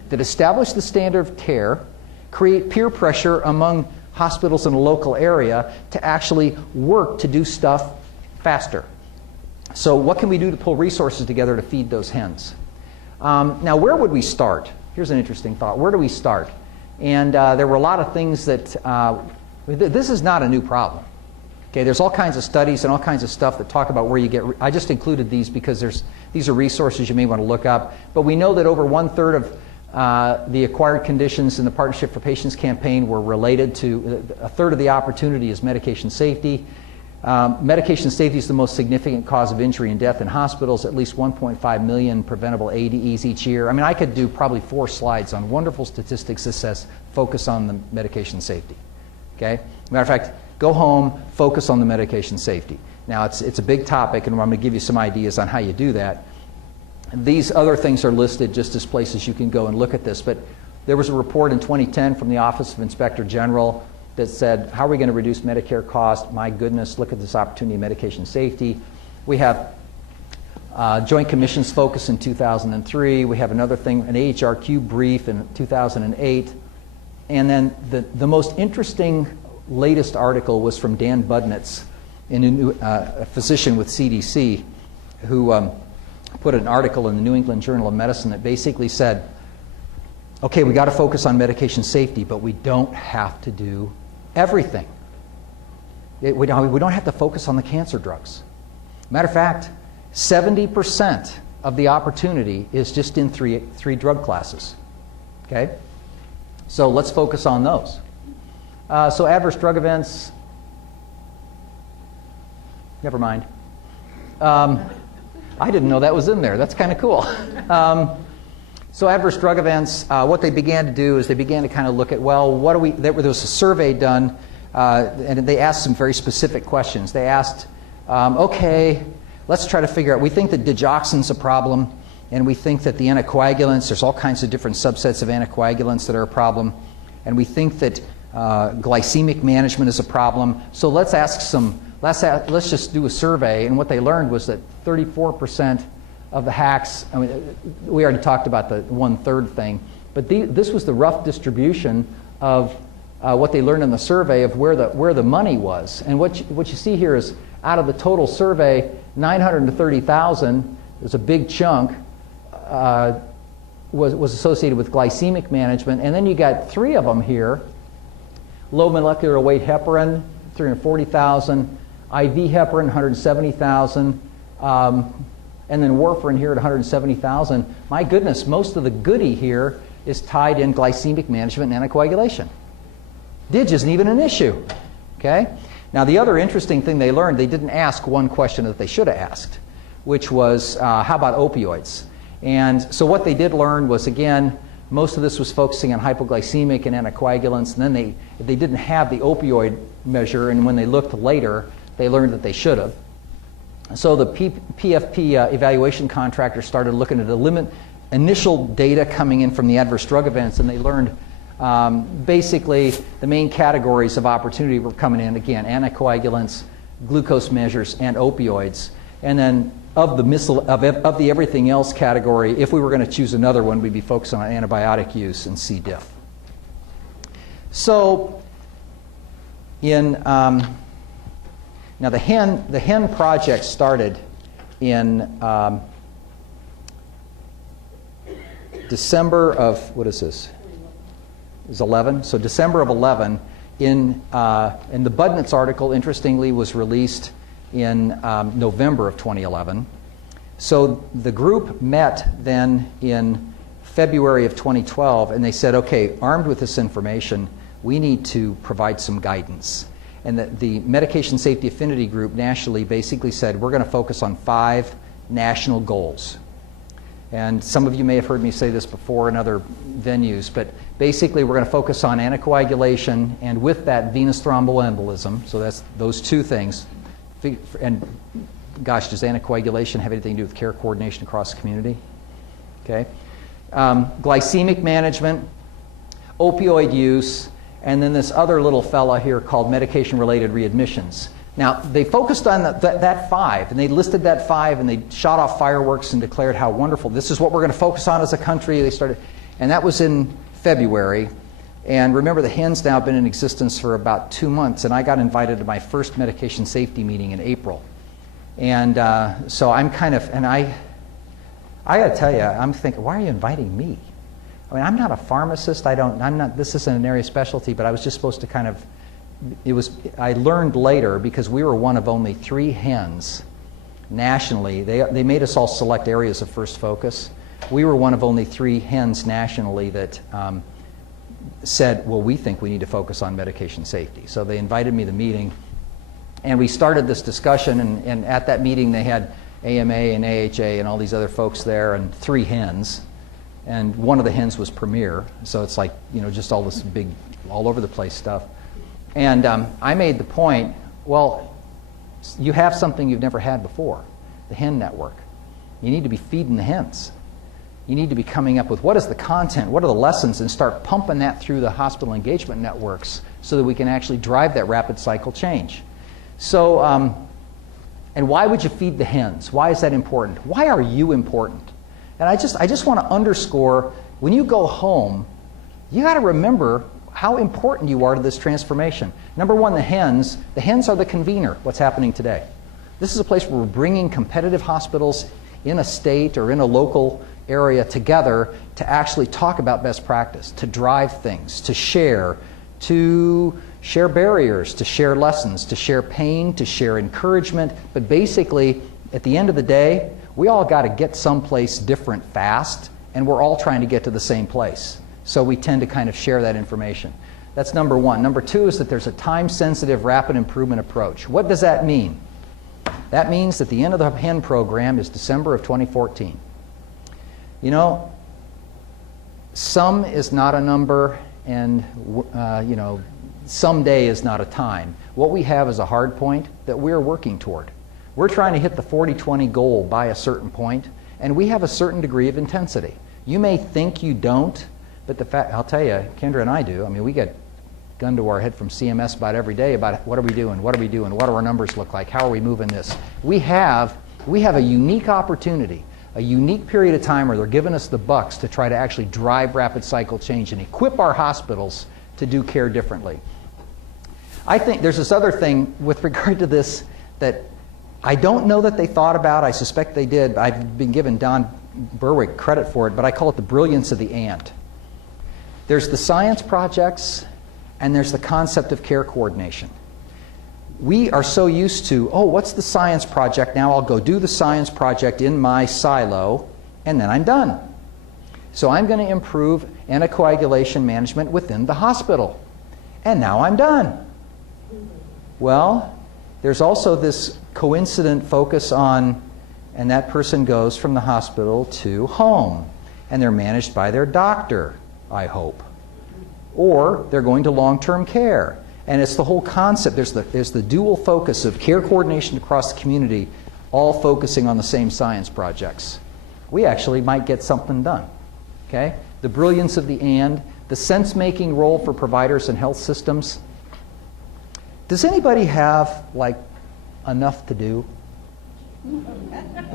that establish the standard of care, create peer pressure among hospitals in a local area to actually work to do stuff faster. So what can we do to pull resources together to feed those hens? Now, where would we start? Here's an interesting thought. Where do we start? And there were a lot of things that, this is not a new problem. Okay, there's all kinds of studies and all kinds of stuff that talk about where you get, I just included these because these are resources you may want to look up, but we know that over 1/3 of the acquired conditions in the Partnership for Patients campaign were related to, 1/3 of the opportunity is medication safety. Medication safety is the most significant cause of injury and death in hospitals, at least 1.5 million preventable ADEs each year. I mean, I could do probably 4 slides on wonderful statistics that says focus on the medication safety. Okay? Matter of fact, go home, focus on the medication safety. Now, it's a big topic, and I'm going to give you some ideas on how you do that. These other things are listed just as places you can go and look at this, but there was a report in 2010 from the Office of Inspector General that said, how are we going to reduce Medicare cost? My goodness, look at this opportunity in medication safety. We have Joint Commission's focus in 2003. We have another thing, an AHRQ brief in 2008. And then the most interesting latest article was from Dan Budnitz, a physician with CDC, who put an article in the New England Journal of Medicine that basically said, okay, we got to focus on medication safety, but we don't have to do everything. We don't have to focus on the cancer drugs. Matter of fact, 70% of the opportunity is just in three drug classes. Okay? So let's focus on those. So adverse drug events, never mind. I didn't know that was in there. That's kind of cool. So adverse drug events, what they began to do is they began to kind of look at, well, what do we, there was a survey done, and they asked some very specific questions. They asked, okay, let's try to figure out, we think that digoxin's a problem, and we think that the anticoagulants, there's all kinds of different subsets of anticoagulants that are a problem, and we think that glycemic management is a problem. So let's just do a survey, and what they learned was that 34% of the hacks, I mean, we already talked about the 1/3 thing, but this was the rough distribution of what they learned in the survey of where the money was. And what you see here is out of the total survey, 930,000, there's a big chunk, was associated with glycemic management. And then you got 3 of them here: low molecular weight heparin, 340,000, IV heparin, 170,000, and then warfarin here at 170,000. My goodness, most of the goodie here is tied in glycemic management and anticoagulation. Dig isn't even an issue. Okay? Now, the other interesting thing they learned, they didn't ask one question that they should have asked, which was, how about opioids? And so what they did learn was, again, Most of this was focusing on hypoglycemic and anticoagulants, and then they didn't have the opioid measure, and when they looked later, they learned that they should have. So the PFP evaluation contractor started looking at the initial data coming in from the adverse drug events, and they learned basically the main categories of opportunity were coming in, again, anticoagulants, glucose measures, and opioids. And then of the everything else category, if we were going to choose another one, we'd be focusing on antibiotic use and C. diff. So now the HEN project started in December of, what is this? Is 11. So December of 11. In the Budnitz article, interestingly, was released in November of 2011. So the group met then in February of 2012, and they said, okay, armed with this information, we need to provide some guidance. And the Medication Safety Affinity Group nationally basically said, we're going to focus on 5 national goals. And some of you may have heard me say this before in other venues, but basically we're going to focus on anticoagulation, and with that, venous thromboembolism. So that's those 2 things. And gosh, does anticoagulation have anything to do with care coordination across the community? Okay. Glycemic management, opioid use, and then this other little fella here called medication-related readmissions. Now, they focused on that 5, and they listed that 5, and they shot off fireworks and declared how wonderful. This is what we're going to focus on as a country. They started, and that was in February. And remember, the HEN's now been in existence for about 2 months, and I got invited to my first medication safety meeting in April. And so I'm kind of, and I got to tell you, I'm thinking, why are you inviting me? I mean, I'm not a pharmacist. This isn't an area of specialty, but I was just supposed to kind of, I learned later, because we were one of only 3 HENs nationally. They made us all select areas of first focus. We were one of only 3 HENs nationally that said, well, we think we need to focus on medication safety. So they invited me to the meeting, and we started this discussion, and at that meeting they had AMA and AHA and all these other folks there, and 3 HENs, and one of the HENs was Premier, so it's like, you know, just all this big, all over the place stuff. And I made the point, well, you have something you've never had before, the HEN network. You need to be feeding the HENs. You need to be coming up with what is the content, what are the lessons, and start pumping that through the hospital engagement networks so that we can actually drive that rapid cycle change. So, and why would you feed the HENs? Why is that important? Why are you important? And I just want to underscore, when you go home, you got to remember how important you are to this transformation. Number one, the HENs. The HENs are the convener, what's happening today. This is a place where we're bringing competitive hospitals in a state or in a local area together to actually talk about best practice, to drive things, to share barriers, to share lessons, to share pain, to share encouragement. But basically, at the end of the day, we all got to get someplace different fast, and we're all trying to get to the same place. So we tend to kind of share that information. That's number one. Number 2 is that there's a time-sensitive, rapid improvement approach. What does that mean? That means that the end of the HEN program is December of 2014. You know, some is not a number, and you know, someday is not a time. What we have is a hard point that we're working toward. We're trying to hit the 40-20 goal by a certain point, and we have a certain degree of intensity. You may think you don't, but the fact, I'll tell you, Kendra and I do. I mean, we get gun to our head from CMS about every day about what are we doing, what are we doing, what do our numbers look like, how are we moving this. We have a unique opportunity, a unique period of time where they're giving us the bucks to try to actually drive rapid cycle change and equip our hospitals to do care differently. I think there's this other thing with regard to this that I don't know that they thought about. I suspect they did. I've been giving Don Berwick credit for it, but I call it the brilliance of the ant. There's the science projects, and there's the concept of care coordination. We are so used to, oh, what's the science project? Now I'll go do the science project in my silo, and then I'm done. So I'm going to improve anticoagulation management within the hospital, and now I'm done. Well, there's also this coincident focus on, and that person goes from the hospital to home. and they're managed by their doctor, I hope. Or they're going to long-term care. And it's the whole concept. There's the dual focus of care coordination across the community, all focusing on the same science projects. We actually might get something done. Okay? The brilliance of the and, the sense-making role for providers and health systems. Does anybody have, like, enough to do?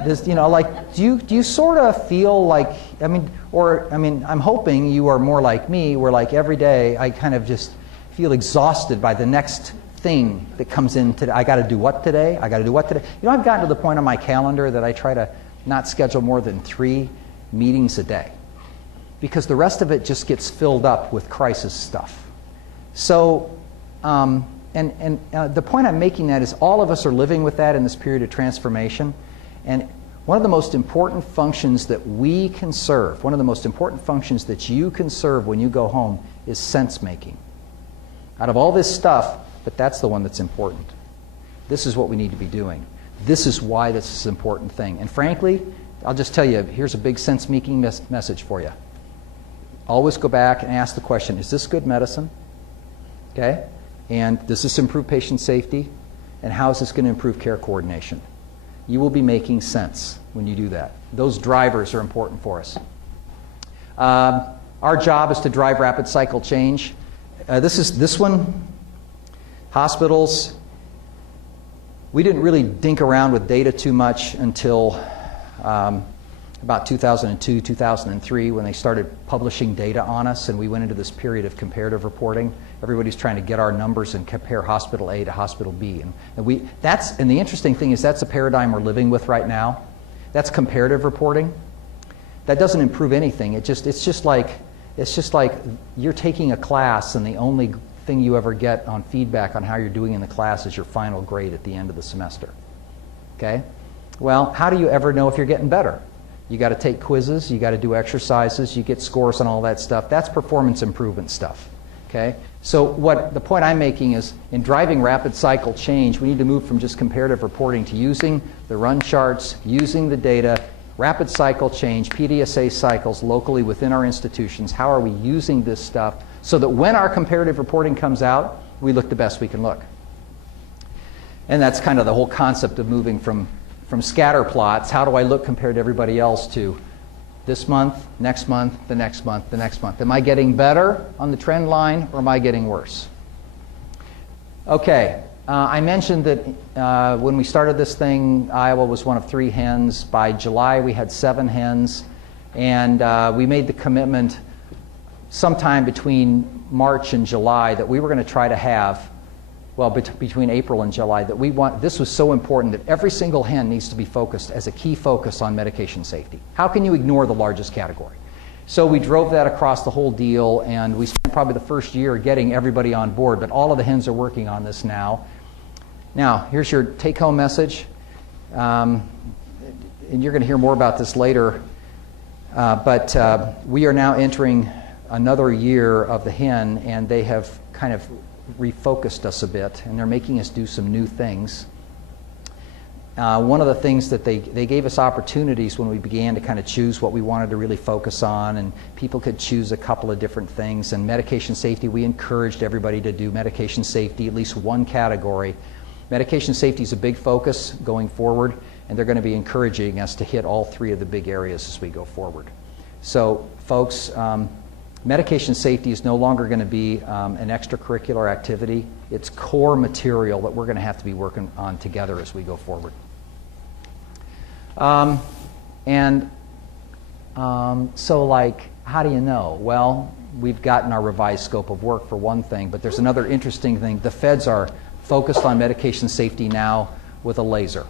Does, you know, like, do you sort of feel like, I'm hoping you are more like me, where like every day I kind of just feel exhausted by the next thing that comes in today. I got to do what today? I got to do what today? You know, I've gotten to the point on my calendar that I try to not schedule more than 3 meetings a day, because the rest of it just gets filled up with crisis stuff. So, the point I'm making that is all of us are living with that in this period of transformation. And one of the most important functions that we can serve, one of the most important functions that you can serve when you go home is sense making. Out of all this stuff, but that's the one that's important. This is what we need to be doing. This is why this is an important thing. And frankly, I'll just tell you, here's a big sense-making message for you. Always go back and ask the question, is this good medicine? Okay? And does this improve patient safety? And how is this going to improve care coordination? You will be making sense when you do that. Those drivers are important for us. Our job is to drive rapid cycle change. This one, hospitals. We didn't really dink around with data too much until about 2002, 2003, when they started publishing data on us, and we went into this period of comparative reporting. Everybody's trying to get our numbers and compare hospital A to hospital B. And the interesting thing is that's a paradigm we're living with right now. That's comparative reporting. That doesn't improve anything. It's just like you're taking a class, and the only thing you ever get on feedback on how you're doing in the class is your final grade at the end of the semester. Okay? Well, how do you ever know if you're getting better? You got to take quizzes, you got to do exercises, you get scores on all that stuff. That's performance improvement stuff. Okay? So the point I'm making is, in driving rapid cycle change, we need to move from just comparative reporting to using the run charts, using the data, rapid cycle change, PDSA cycles locally within our institutions. How are we using this stuff so that when our comparative reporting comes out, we look the best we can look? And that's kind of the whole concept of moving from scatter plots, how do I look compared to everybody else, to this month, next month, the next month, the next month. Am I getting better on the trend line, or am I getting worse? Okay, I mentioned that when we started this thing, Iowa was one of 3 hens. By July, we had 7 hens. And we made the commitment sometime between March and July that we were going to try to have, well, between April and July, that this was so important that every single hen needs to be focused as a key focus on medication safety. How can you ignore the largest category? So we drove that across the whole deal, and we spent probably the first year getting everybody on board, but all of the hens are working on this now. Now, here's your take-home message, and you're going to hear more about this later, but we are now entering another year of the hen, and they have kind of refocused us a bit, and they're making us do some new things. One of the things that they gave us opportunities when we began to kind of choose what we wanted to really focus on, and people could choose a couple of different things. And medication safety, we encouraged everybody to do medication safety, at least one category. Medication safety is a big focus going forward, and they're going to be encouraging us to hit all 3 of the big areas as we go forward. So, folks, medication safety is no longer going to be an extracurricular activity. It's core material that we're going to have to be working on together as we go forward. So, like, how do you know? Well, we've gotten our revised scope of work for one thing, but there's another interesting thing. The feds are focused on medication safety now with a laser.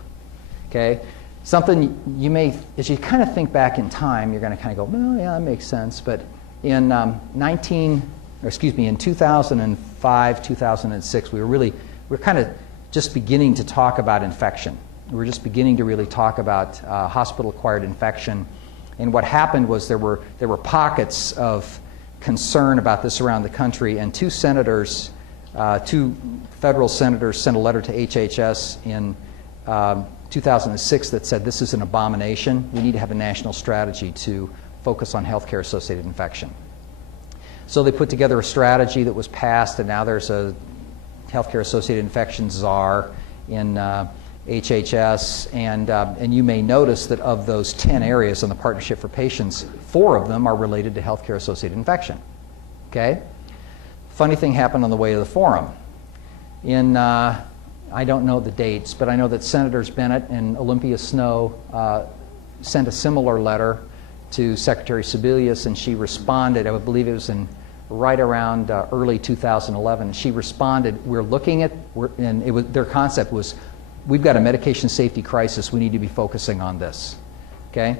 Okay? Something you may, as you kind of think back in time, you're going to kind of go, well, yeah, that makes sense. But in 2005, 2006, we were kind of just beginning to talk about infection. We were just beginning to really talk about hospital-acquired infection. And what happened was there were pockets of concern about this around the country, and 2 senators, 2 federal senators sent a letter to HHS in 2006 that said this is an abomination. We need to have a national strategy to focus on healthcare-associated infection. So they put together a strategy that was passed, and now there's a healthcare-associated infection czar in HHS, and you may notice that of those 10 areas on the Partnership for Patients, 4 of them are related to healthcare-associated infection. Okay? Funny thing happened on the way to the forum. I don't know the dates, but I know that Senators Bennett and Olympia Snowe sent a similar letter to Secretary Sebelius, and she responded. I believe it was right around early 2011. She responded, "We're looking at," their concept was, "We've got a medication safety crisis. We need to be focusing on this." Okay,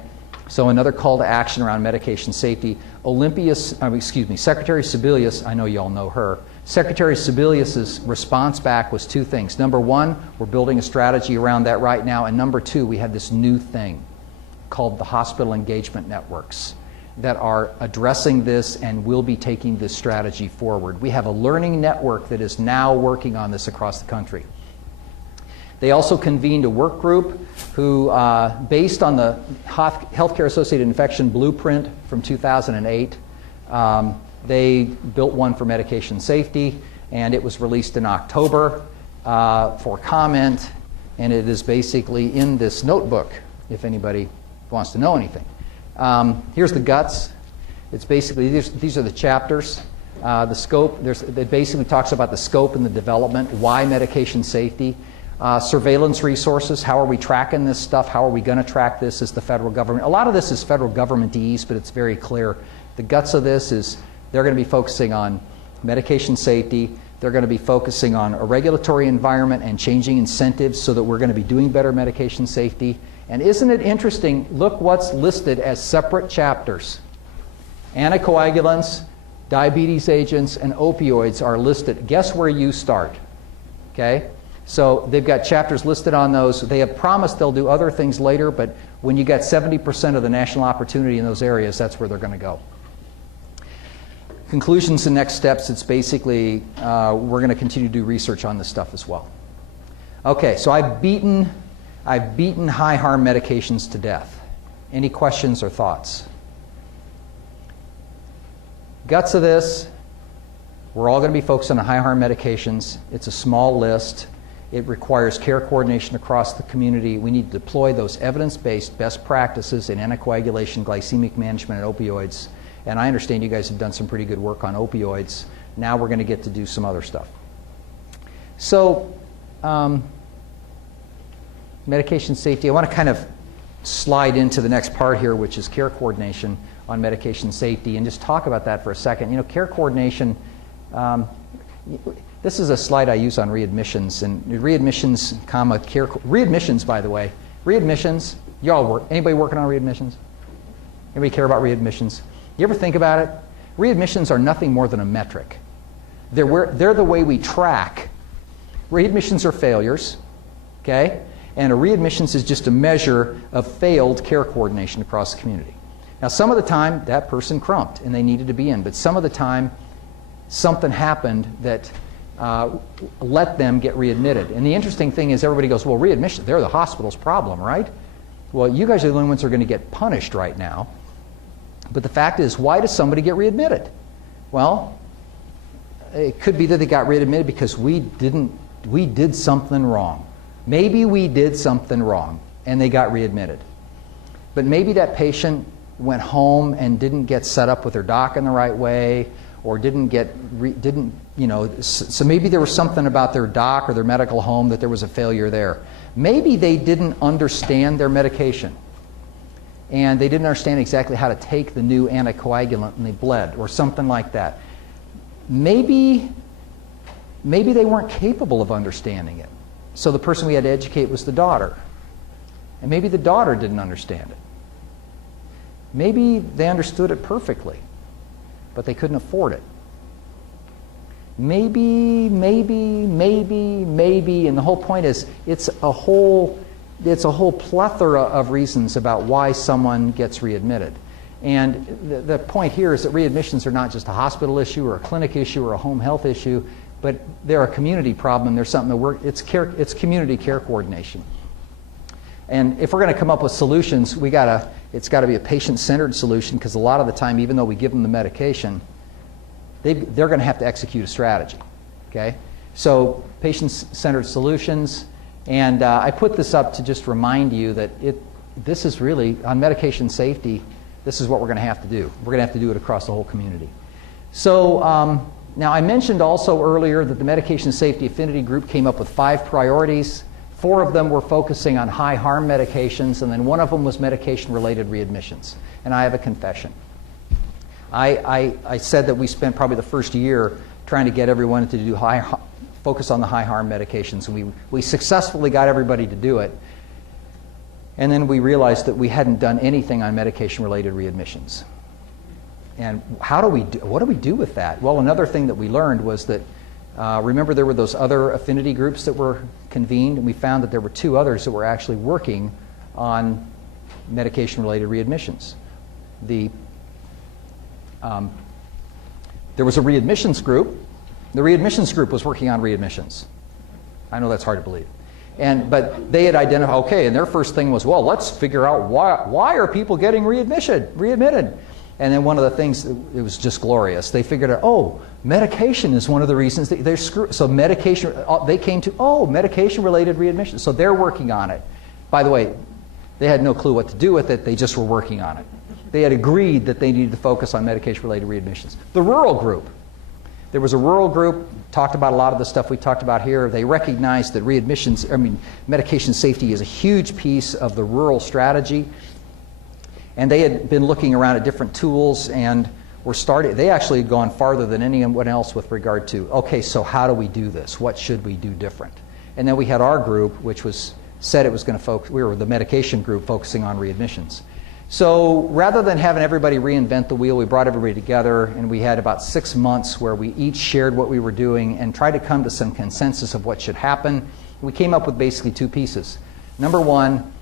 so another call to action around medication safety. Secretary Sebelius, I know you all know her. Secretary Sebelius's response back was 2 things. Number 1, we're building a strategy around that right now, and number 2, we have this new thing called the hospital engagement networks that are addressing this and will be taking this strategy forward. We have a learning network that is now working on this across the country. They also convened a work group who, based on the healthcare-associated infection blueprint from 2008, they built one for medication safety, and it was released in October for comment, and it is basically in this notebook, if anybody wants to know anything. Here's the guts. It's basically, these are the chapters. The scope, it basically talks about the scope and the development, why medication safety, surveillance resources, how are we tracking this stuff, how are we going to track this as the federal government. A lot of this is federal government-ese, but it's very clear. The guts of this is they're going to be focusing on medication safety. They're going to be focusing on a regulatory environment and changing incentives so that we're going to be doing better medication safety. And isn't it interesting, look what's listed as separate chapters. Anticoagulants, diabetes agents, and opioids are listed. Guess where you start? Okay? So they've got chapters listed on those. They have promised they'll do other things later, but when you get 70% of the national opportunity in those areas, that's where they're going to go. Conclusions and next steps, it's basically we're going to continue to do research on this stuff as well. Okay, so I've beaten high harm medications to death. Any questions or thoughts? Guts of this, we're all going to be focused on high harm medications. It's a small list. It requires care coordination across the community. We need to deploy those evidence-based best practices in anticoagulation, glycemic management, and opioids. And I understand you guys have done some pretty good work on opioids. Now we're going to get to do some other stuff. So, medication safety, I want to kind of slide into the next part here, which is care coordination on medication safety, and just talk about that for a second. You know, care coordination, this is a slide I use on readmissions, and readmissions, readmissions, by the way, readmissions, y'all work, anybody working on readmissions? Anybody care about readmissions? You ever think about it? Readmissions are nothing more than a metric. They're the way we track. Readmissions are failures, okay? And a readmissions is just a measure of failed care coordination across the community. Now, some of the time, that person crumped and they needed to be in, but some of the time, something happened that let them get readmitted. And the interesting thing is everybody goes, well, readmission, they're the hospital's problem, right? Well, you guys are the only ones who are going to get punished right now. But the fact is, why does somebody get readmitted? Well, it could be that they got readmitted because we did something wrong. Maybe we did something wrong and they got readmitted. But maybe that patient went home and didn't get set up with their doc in the right way, or so maybe there was something about their doc or their medical home that there was a failure there. Maybe they didn't understand their medication and they didn't understand exactly how to take the new anticoagulant and they bled, or something like that. Maybe they weren't capable of understanding it. So the person we had to educate was the daughter. And maybe the daughter didn't understand it. Maybe they understood it perfectly, but they couldn't afford it. Maybe, and the whole point is it's a whole plethora of reasons about why someone gets readmitted. And the point here is that readmissions are not just a hospital issue or a clinic issue or a home health issue, but they're a community problem. There's something it's community care coordination. And if we're going to come up with solutions, it's got to be a patient-centered solution, because a lot of the time, even though we give them the medication, they're going to have to execute a strategy. Okay? So patient-centered solutions, and I put this up to just remind you that this is really, on medication safety, this is what we're going to have to do. We're going to have to do it across the whole community. So now I mentioned also earlier that the Medication Safety Affinity Group came up with 5 priorities. 4 of them were focusing on high harm medications, and then 1 of them was medication-related readmissions. And I have a confession. I said that we spent probably the first year trying to get everyone to do focus on the high harm medications, and we successfully got everybody to do it. And then we realized that we hadn't done anything on medication-related readmissions. And what do we do with that? Well, another thing that we learned was that, remember there were those other affinity groups that were convened, and we found that there were 2 others that were actually working on medication-related readmissions. There was a readmissions group. The readmissions group was working on readmissions. I know that's hard to believe. But they had identified, okay, and their first thing was, well, let's figure out why are people getting readmitted? And then one of the things, it was just glorious. They figured out, oh, medication is one of the reasons they're screwed. So medication, they came to, oh, medication-related readmissions. So they're working on it. By the way, they had no clue what to do with it. They just were working on it. They had agreed that they needed to focus on medication-related readmissions. The rural group. There was a rural group, talked about a lot of the stuff we talked about here. They recognized that medication safety is a huge piece of the rural strategy. And they had been looking around at different tools and they actually had gone farther than anyone else with regard to, okay, so how do we do this? What should we do different? And then we had our group, which said it was going to focus, we were the medication group focusing on readmissions. So rather than having everybody reinvent the wheel, we brought everybody together, and we had about 6 months where we each shared what we were doing and tried to come to some consensus of what should happen. We came up with basically 2 pieces. Number one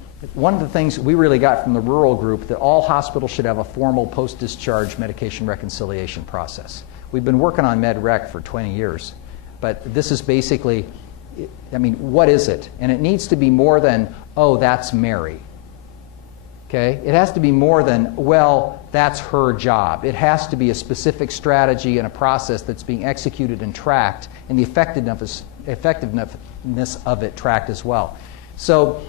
of the things we really got from the rural group, that all hospitals should have a formal post-discharge medication reconciliation process. We've been working on MedRec for 20 years, but this is basically, what is it? And it needs to be more than, oh, that's Mary. Okay? It has to be more than, well, that's her job. It has to be a specific strategy and a process that's being executed and tracked, and the effectiveness of it tracked as well. So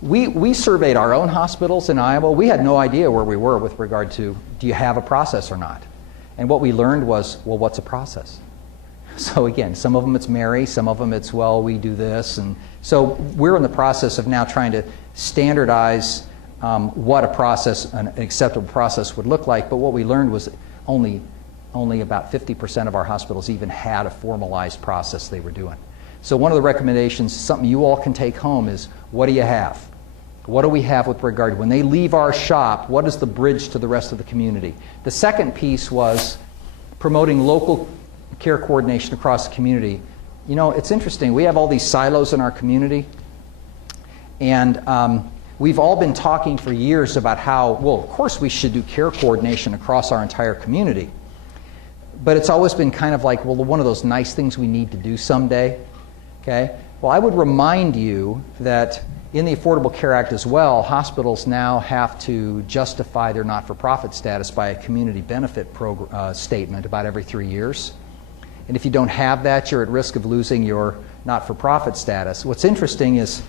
we surveyed our own hospitals in Iowa. We had no idea where we were with regard to, do you have a process or not? And what we learned was, well, what's a process? So again, some of them it's Mary, some of them it's, well, we do this. And so we're in the process of now trying to standardize what an acceptable process would look like. But what we learned was only about 50% of our hospitals even had a formalized process they were doing. So one of the recommendations, something you all can take home, is, what do you have? What do we have with regard, when they leave our shop, what is the bridge to the rest of the community? The second piece was promoting local care coordination across the community. It's interesting. We have all these silos in our community, and we've all been talking for years about how, well, of course we should do care coordination across our entire community. But it's always been kind of like, well, one of those nice things we need to do someday. Okay? Well, I would remind you that in the Affordable Care Act as well, hospitals now have to justify their not-for-profit status by a community benefit statement about every 3 years. And if you don't have that, you're at risk of losing your not-for-profit status. What's interesting is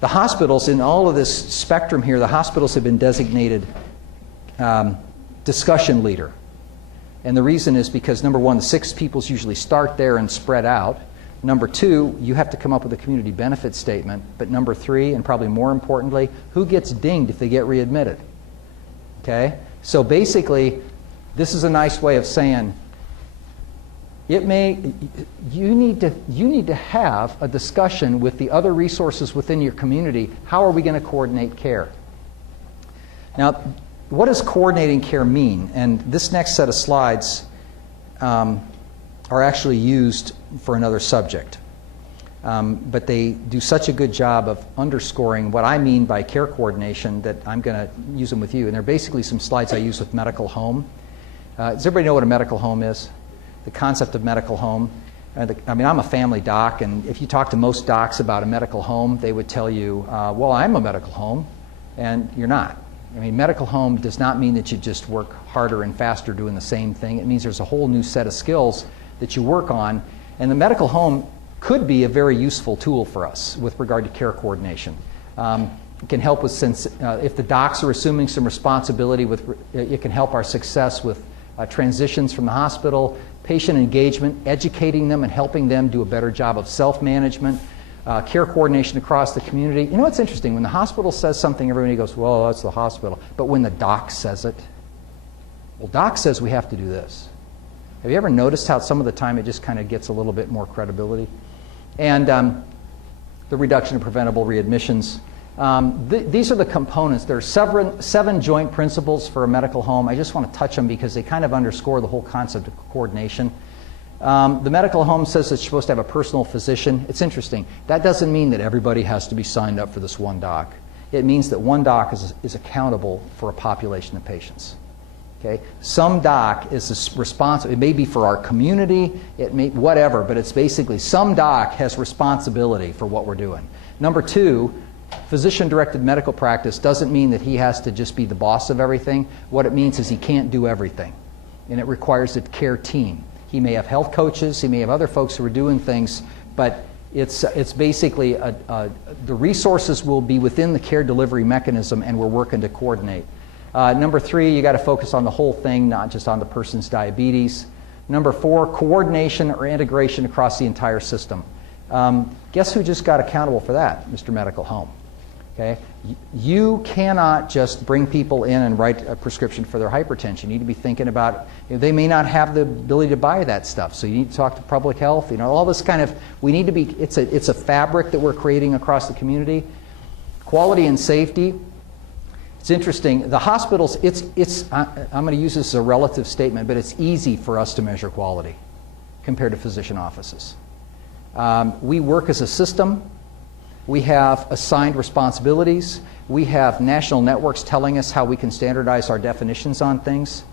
the hospitals, in all of this spectrum here, the hospitals have been designated discussion leader. And the reason is because, number one, the 6 peoples usually start there and spread out. Number 2, you have to come up with a community benefit statement. But number 3, and probably more importantly, who gets dinged if they get readmitted? Okay? So basically, this is a nice way of saying, you need to have a discussion with the other resources within your community. How are we going to coordinate care? Now, what does coordinating care mean? And this next set of slides are actually used for another subject. But they do such a good job of underscoring what I mean by care coordination that I'm going to use them with you. And they're basically some slides I use with medical home. Does everybody know what a medical home is? The concept of medical home. I mean, I'm a family doc, and if you talk to most docs about a medical home, they would tell you, well, I'm a medical home, and you're not. I mean, medical home does not mean that you just work harder and faster doing the same thing. It means there's a whole new set of skills that you work on, and the medical home could be a very useful tool for us with regard to care coordination. It can help with, if the docs are assuming some responsibility, it can help our success with transitions from the hospital, patient engagement, educating them and helping them do a better job of self-management, care coordination across the community. You know what's interesting? When the hospital says something, everybody goes, well, that's the hospital. But when the doc says it, well, doc says we have to do this. Have you ever noticed how some of the time it just kind of gets a little bit more credibility? And the reduction of preventable readmissions. These are the components. There are seven joint principles for a medical home. I just want to touch them because they kind of underscore the whole concept of coordination. The medical home says it's supposed to have a personal physician. It's interesting. That doesn't mean that everybody has to be signed up for this one doc. It means that one doc is accountable for a population of patients. Okay? Some doc is responsible. It may be for our community, it may whatever, but it's basically some doc has responsibility for what we're doing. Number two, physician-directed medical practice doesn't mean that he has to just be the boss of everything. What it means is he can't do everything, and it requires a care team. He may have health coaches, he may have other folks who are doing things, but it's basically the resources will be within the care delivery mechanism, and we're working to coordinate. Number three, you got to focus on the whole thing, not just on the person's diabetes. Number four, coordination or integration across the entire system. Guess who just got accountable for that, Mr. Medical Home? Okay? You cannot just bring people in and write a prescription for their hypertension. You need to be thinking about, they may not have the ability to buy that stuff, so you need to talk to public health, all this kind of, we need to be, it's a fabric that we're creating across the community. Quality and safety. It's interesting, the hospitals, I'm going to use this as a relative statement, but it's easy for us to measure quality compared to physician offices. We work as a system. We have assigned responsibilities. We have national networks telling us how we can standardize our definitions on things.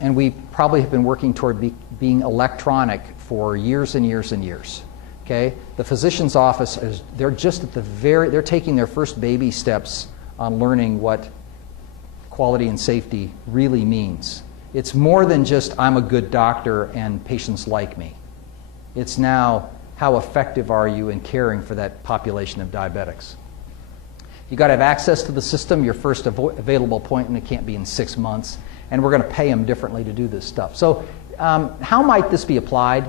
And we probably have been working toward being electronic for years and years and years. Okay? The physician's office, they're just at they're taking their first baby steps on learning what quality and safety really means. It's more than just I'm a good doctor and patients like me. It's now how effective are you in caring for that population of diabetics. You've got to have access to the system, your first available appointment, it can't be in 6 months, and we're going to pay them differently to do this stuff. So how might this be applied?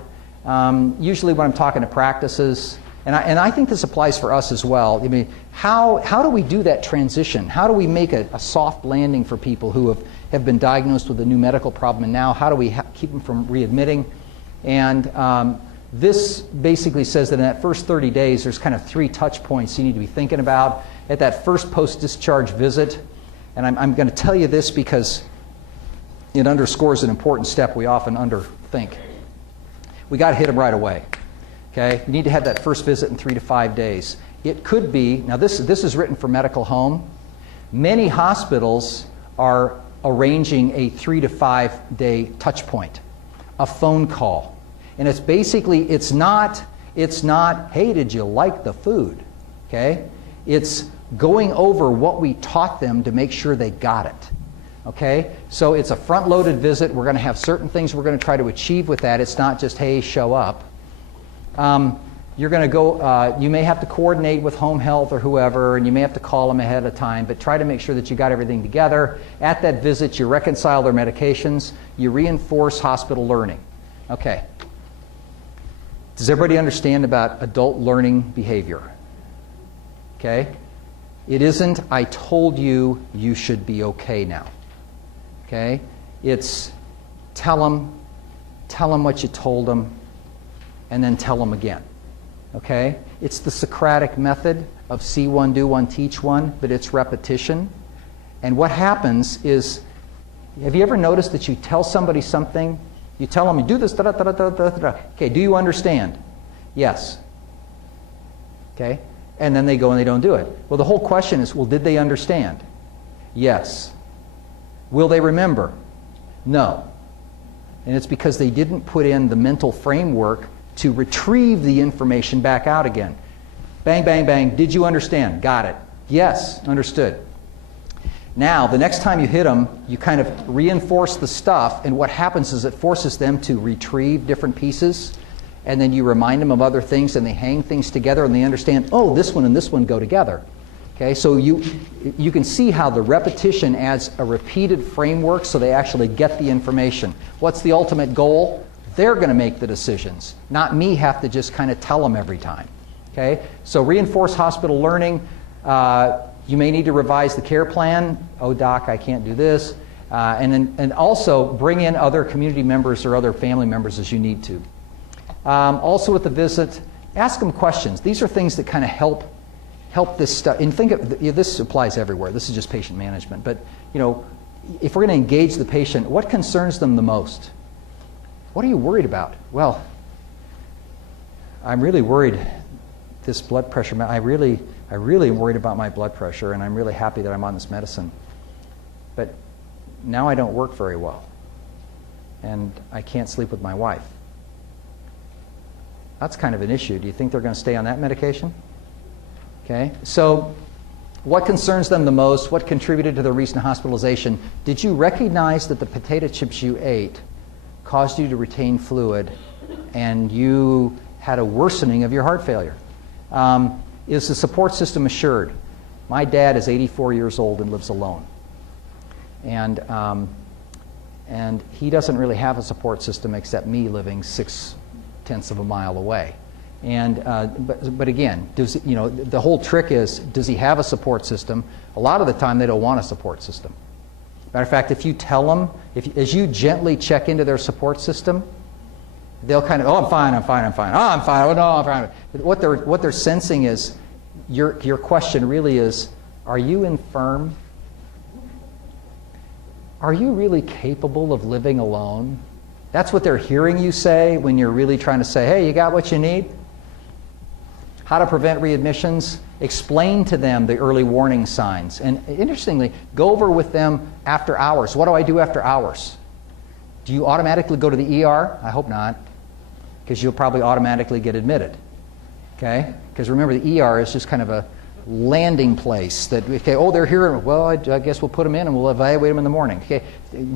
Usually when I'm talking to practices, and I think this applies for us as well. I mean, how do we do that transition? How do we make a soft landing for people who have been diagnosed with a new medical problem, and now how do we keep them from readmitting? And this basically says that in that first 30 days, there's kind of 3 touch points you need to be thinking about. At that first post-discharge visit, and I'm going to tell you this because it underscores an important step we often underthink. We got to hit them right away. Okay? You need to have that first visit in 3 to 5 days. It could be, now this is written for medical home. Many hospitals are arranging a 3 to 5 day touch point, a phone call. And it's basically, it's not, hey, did you like the food? Okay? It's going over what we taught them to make sure they got it. Okay? So it's a front-loaded visit. We're going to have certain things we're going to try to achieve with that. It's not just, hey, show up. You're going to go, you may have to coordinate with home health or whoever, and you may have to call them ahead of time, but try to make sure that you got everything together. At that visit, you reconcile their medications. You reinforce hospital learning. Okay. Does everybody understand about adult learning behavior? Okay? It isn't, I told you, you should be okay now. Okay? It's tell them what you told them, and then tell them again. Okay? It's the Socratic method of see one, do one, teach one, but it's repetition. And what happens is, have you ever noticed that you tell somebody something, you tell them, you do this, okay, do you understand? Yes. Okay? And then they go and they don't do it. Well, the whole question is, well, did they understand? Yes. Will they remember? No. And it's because they didn't put in the mental framework to retrieve the information back out again. Bang, bang, bang. Did you understand? Got it. Yes, understood. Now, the next time you hit them, you kind of reinforce the stuff, and what happens is it forces them to retrieve different pieces, and then you remind them of other things, and they hang things together, and they understand, oh, this one and this one go together. Okay, so you can see how the repetition adds a repeated framework so they actually get the information. What's the ultimate goal? They're going to make the decisions, not me have to just kind of tell them every time. Okay, so reinforce hospital learning. You may need to revise the care plan. Oh, doc, I can't do this. And also bring in other community members or other family members as you need to. Also at the visit, ask them questions. These are things that kind of help this stuff. And think of, this applies everywhere. This is just patient management. But if we're going to engage the patient, what concerns them the most? What are you worried about? Well, I'm really worried. This blood pressure, I really am worried about my blood pressure, and I'm really happy that I'm on this medicine. But now I don't work very well, and I can't sleep with my wife. That's kind of an issue. Do you think they're going to stay on that medication? Okay, so what concerns them the most? What contributed to their recent hospitalization? Did you recognize that the potato chips you ate caused you to retain fluid, and you had a worsening of your heart failure? Is the support system assured? My dad is 84 years old and lives alone. And he doesn't really have a support system except me living 0.6 of a mile away. And, but again, the whole trick is, does he have a support system? A lot of the time they don't want a support system. Matter of fact, if you tell them, as you gently check into their support system, they'll kind of, oh, I'm fine. Oh, I'm fine. Oh, no, I'm fine. But what they're sensing is, your question really is, are you infirm? Are you really capable of living alone? That's what they're hearing you say when you're really trying to say, hey, you got what you need? How to prevent readmissions? Explain to them the early warning signs. And interestingly, go over with them after hours. What do I do after hours? Do you automatically go to the ER? I hope not, because you'll probably automatically get admitted. Okay? Because remember, the ER is just kind of a landing place that, okay, oh, they're here, well, I guess we'll put them in and we'll evaluate them in the morning. Okay?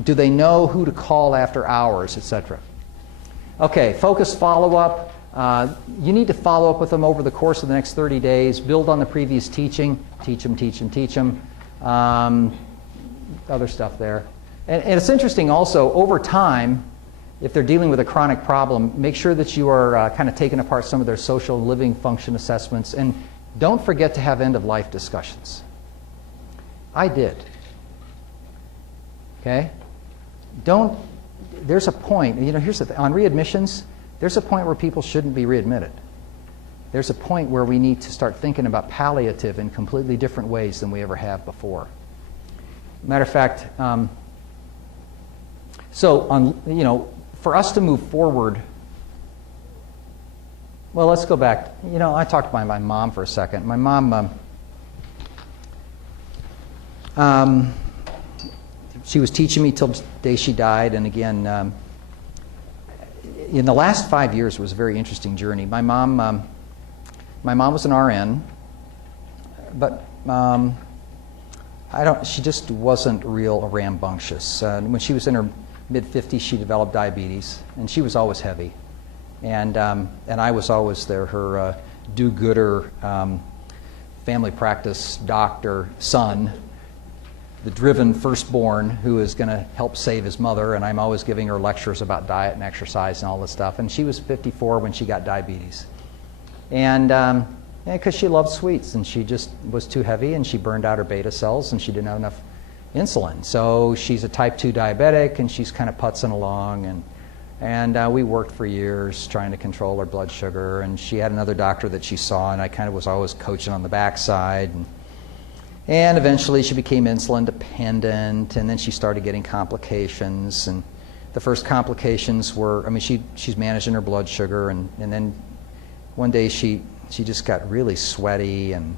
Do they know who to call after hours, etc.? Okay, focused follow-up. You need to follow up with them over the course of the next 30 days. Build on the previous teaching. Teach them. Other stuff there. And it's interesting also, over time, if they're dealing with a chronic problem, make sure that you are kind of taking apart some of their social living function assessments. And don't forget to have end-of-life discussions. I did. Okay? There's a point, here's the thing, on readmissions, there's a point where people shouldn't be readmitted. There's a point where we need to start thinking about palliative in completely different ways than we ever have before. Matter of fact, for us to move forward, well, let's go back. I talked to my mom for a second. My mom, she was teaching me till the day she died, and again, in the last 5 years, it was a very interesting journey. My mom was an RN, but she just wasn't real rambunctious. When she was in her mid-50s, she developed diabetes, and she was always heavy. And I was always her do-gooder, family practice doctor son, the driven firstborn who is going to help save his mother, and I'm always giving her lectures about diet and exercise and all this stuff. And she was 54 when she got diabetes. And because she loved sweets, and she just was too heavy, and she burned out her beta cells, and she didn't have enough insulin. So she's a type 2 diabetic, and she's kind of putzing along, and we worked for years trying to control her blood sugar, and she had another doctor that she saw, and I kind of was always coaching on the backside. And eventually she became insulin dependent, and then she started getting complications. And the first complications were, she's managing her blood sugar, and then one day she just got really sweaty, and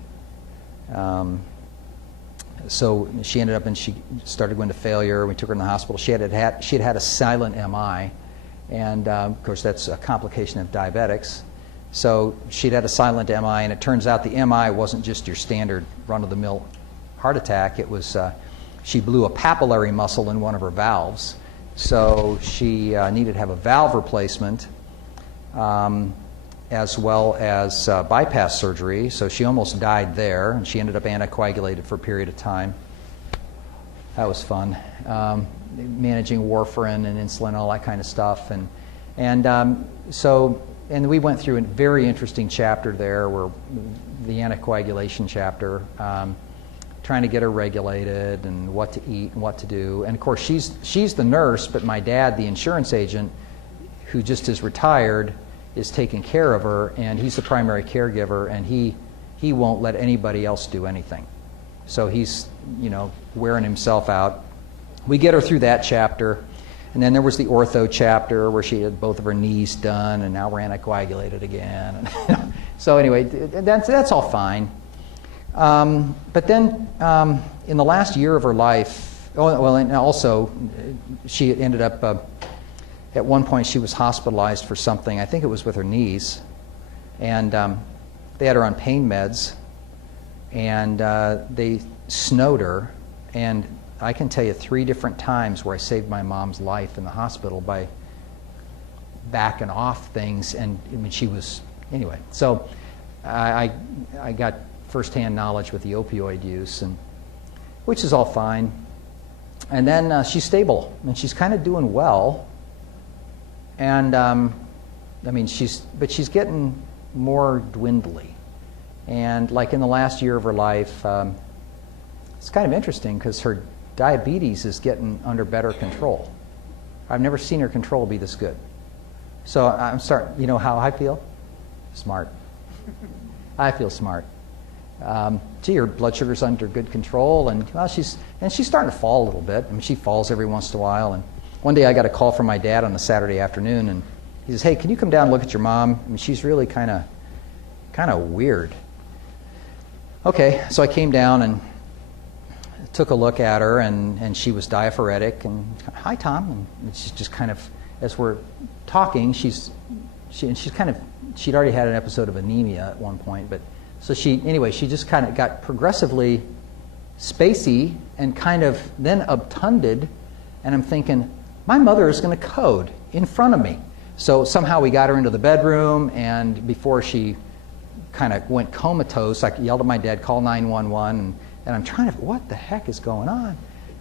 so she ended up, and she started going to failure. We took her in the hospital. She had had a silent MI, And of course, that's a complication of diabetics. So she'd had a silent MI, and it turns out the MI wasn't just your standard run-of-the-mill heart attack. It was she blew a papillary muscle in one of her valves. So she needed to have a valve replacement as well as bypass surgery. So she almost died there, and she ended up anticoagulated for a period of time. That was fun. Managing warfarin and insulin, all that kind of stuff. And we went through a very interesting chapter there, where the anticoagulation chapter, trying to get her regulated and what to eat and what to do. And of course, she's the nurse, but my dad, the insurance agent, who just is retired, is taking care of her, and he's the primary caregiver, and he won't let anybody else do anything. So he's, wearing himself out. We get her through that chapter. And then there was the ortho chapter where she had both of her knees done, and now we're anticoagulated again. So anyway, that's all fine. But then in the last year of her life, and also she ended up, at one point she was hospitalized for something. I think it was with her knees. And they had her on pain meds, and they snowed her. And I can tell you 3 different times where I saved my mom's life in the hospital by backing off things, and she was, anyway. So I got firsthand knowledge with the opioid use, which is all fine. And then she's stable, and she's kind of doing well. And she's getting more dwindly. And like in the last year of her life, it's kind of interesting because her diabetes is getting under better control. I've never seen her control be this good. So I'm starting, how I feel? Smart. I feel smart. Her blood sugar's under good control, and she's starting to fall a little bit. She falls every once in a while. And one day I got a call from my dad on a Saturday afternoon, and he says, "Hey, can you come down and look at your mom? She's really kind of weird." Okay, so I came down and took a look at her, and she was diaphoretic, and "Hi, Tom," and she's just kind of, as we're talking, she'd already had an episode of anemia at one point, but so she just kind of got progressively spacey and kind of then obtunded, and I'm thinking, my mother is going to code in front of me. So somehow we got her into the bedroom, and before she kind of went comatose, I yelled at my dad, "Call 911," and I'm trying to, what the heck is going on?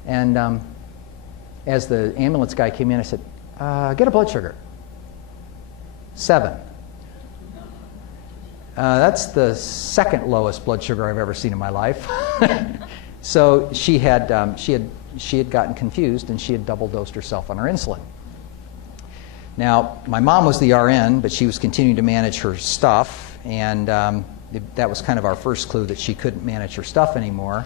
And as the ambulance guy came in, I said, "Get a blood sugar." 7. That's the second lowest blood sugar I've ever seen in my life. So she had gotten confused, and she had double dosed herself on her insulin. Now, my mom was the RN, but she was continuing to manage her stuff, and that was kind of our first clue that she couldn't manage her stuff anymore.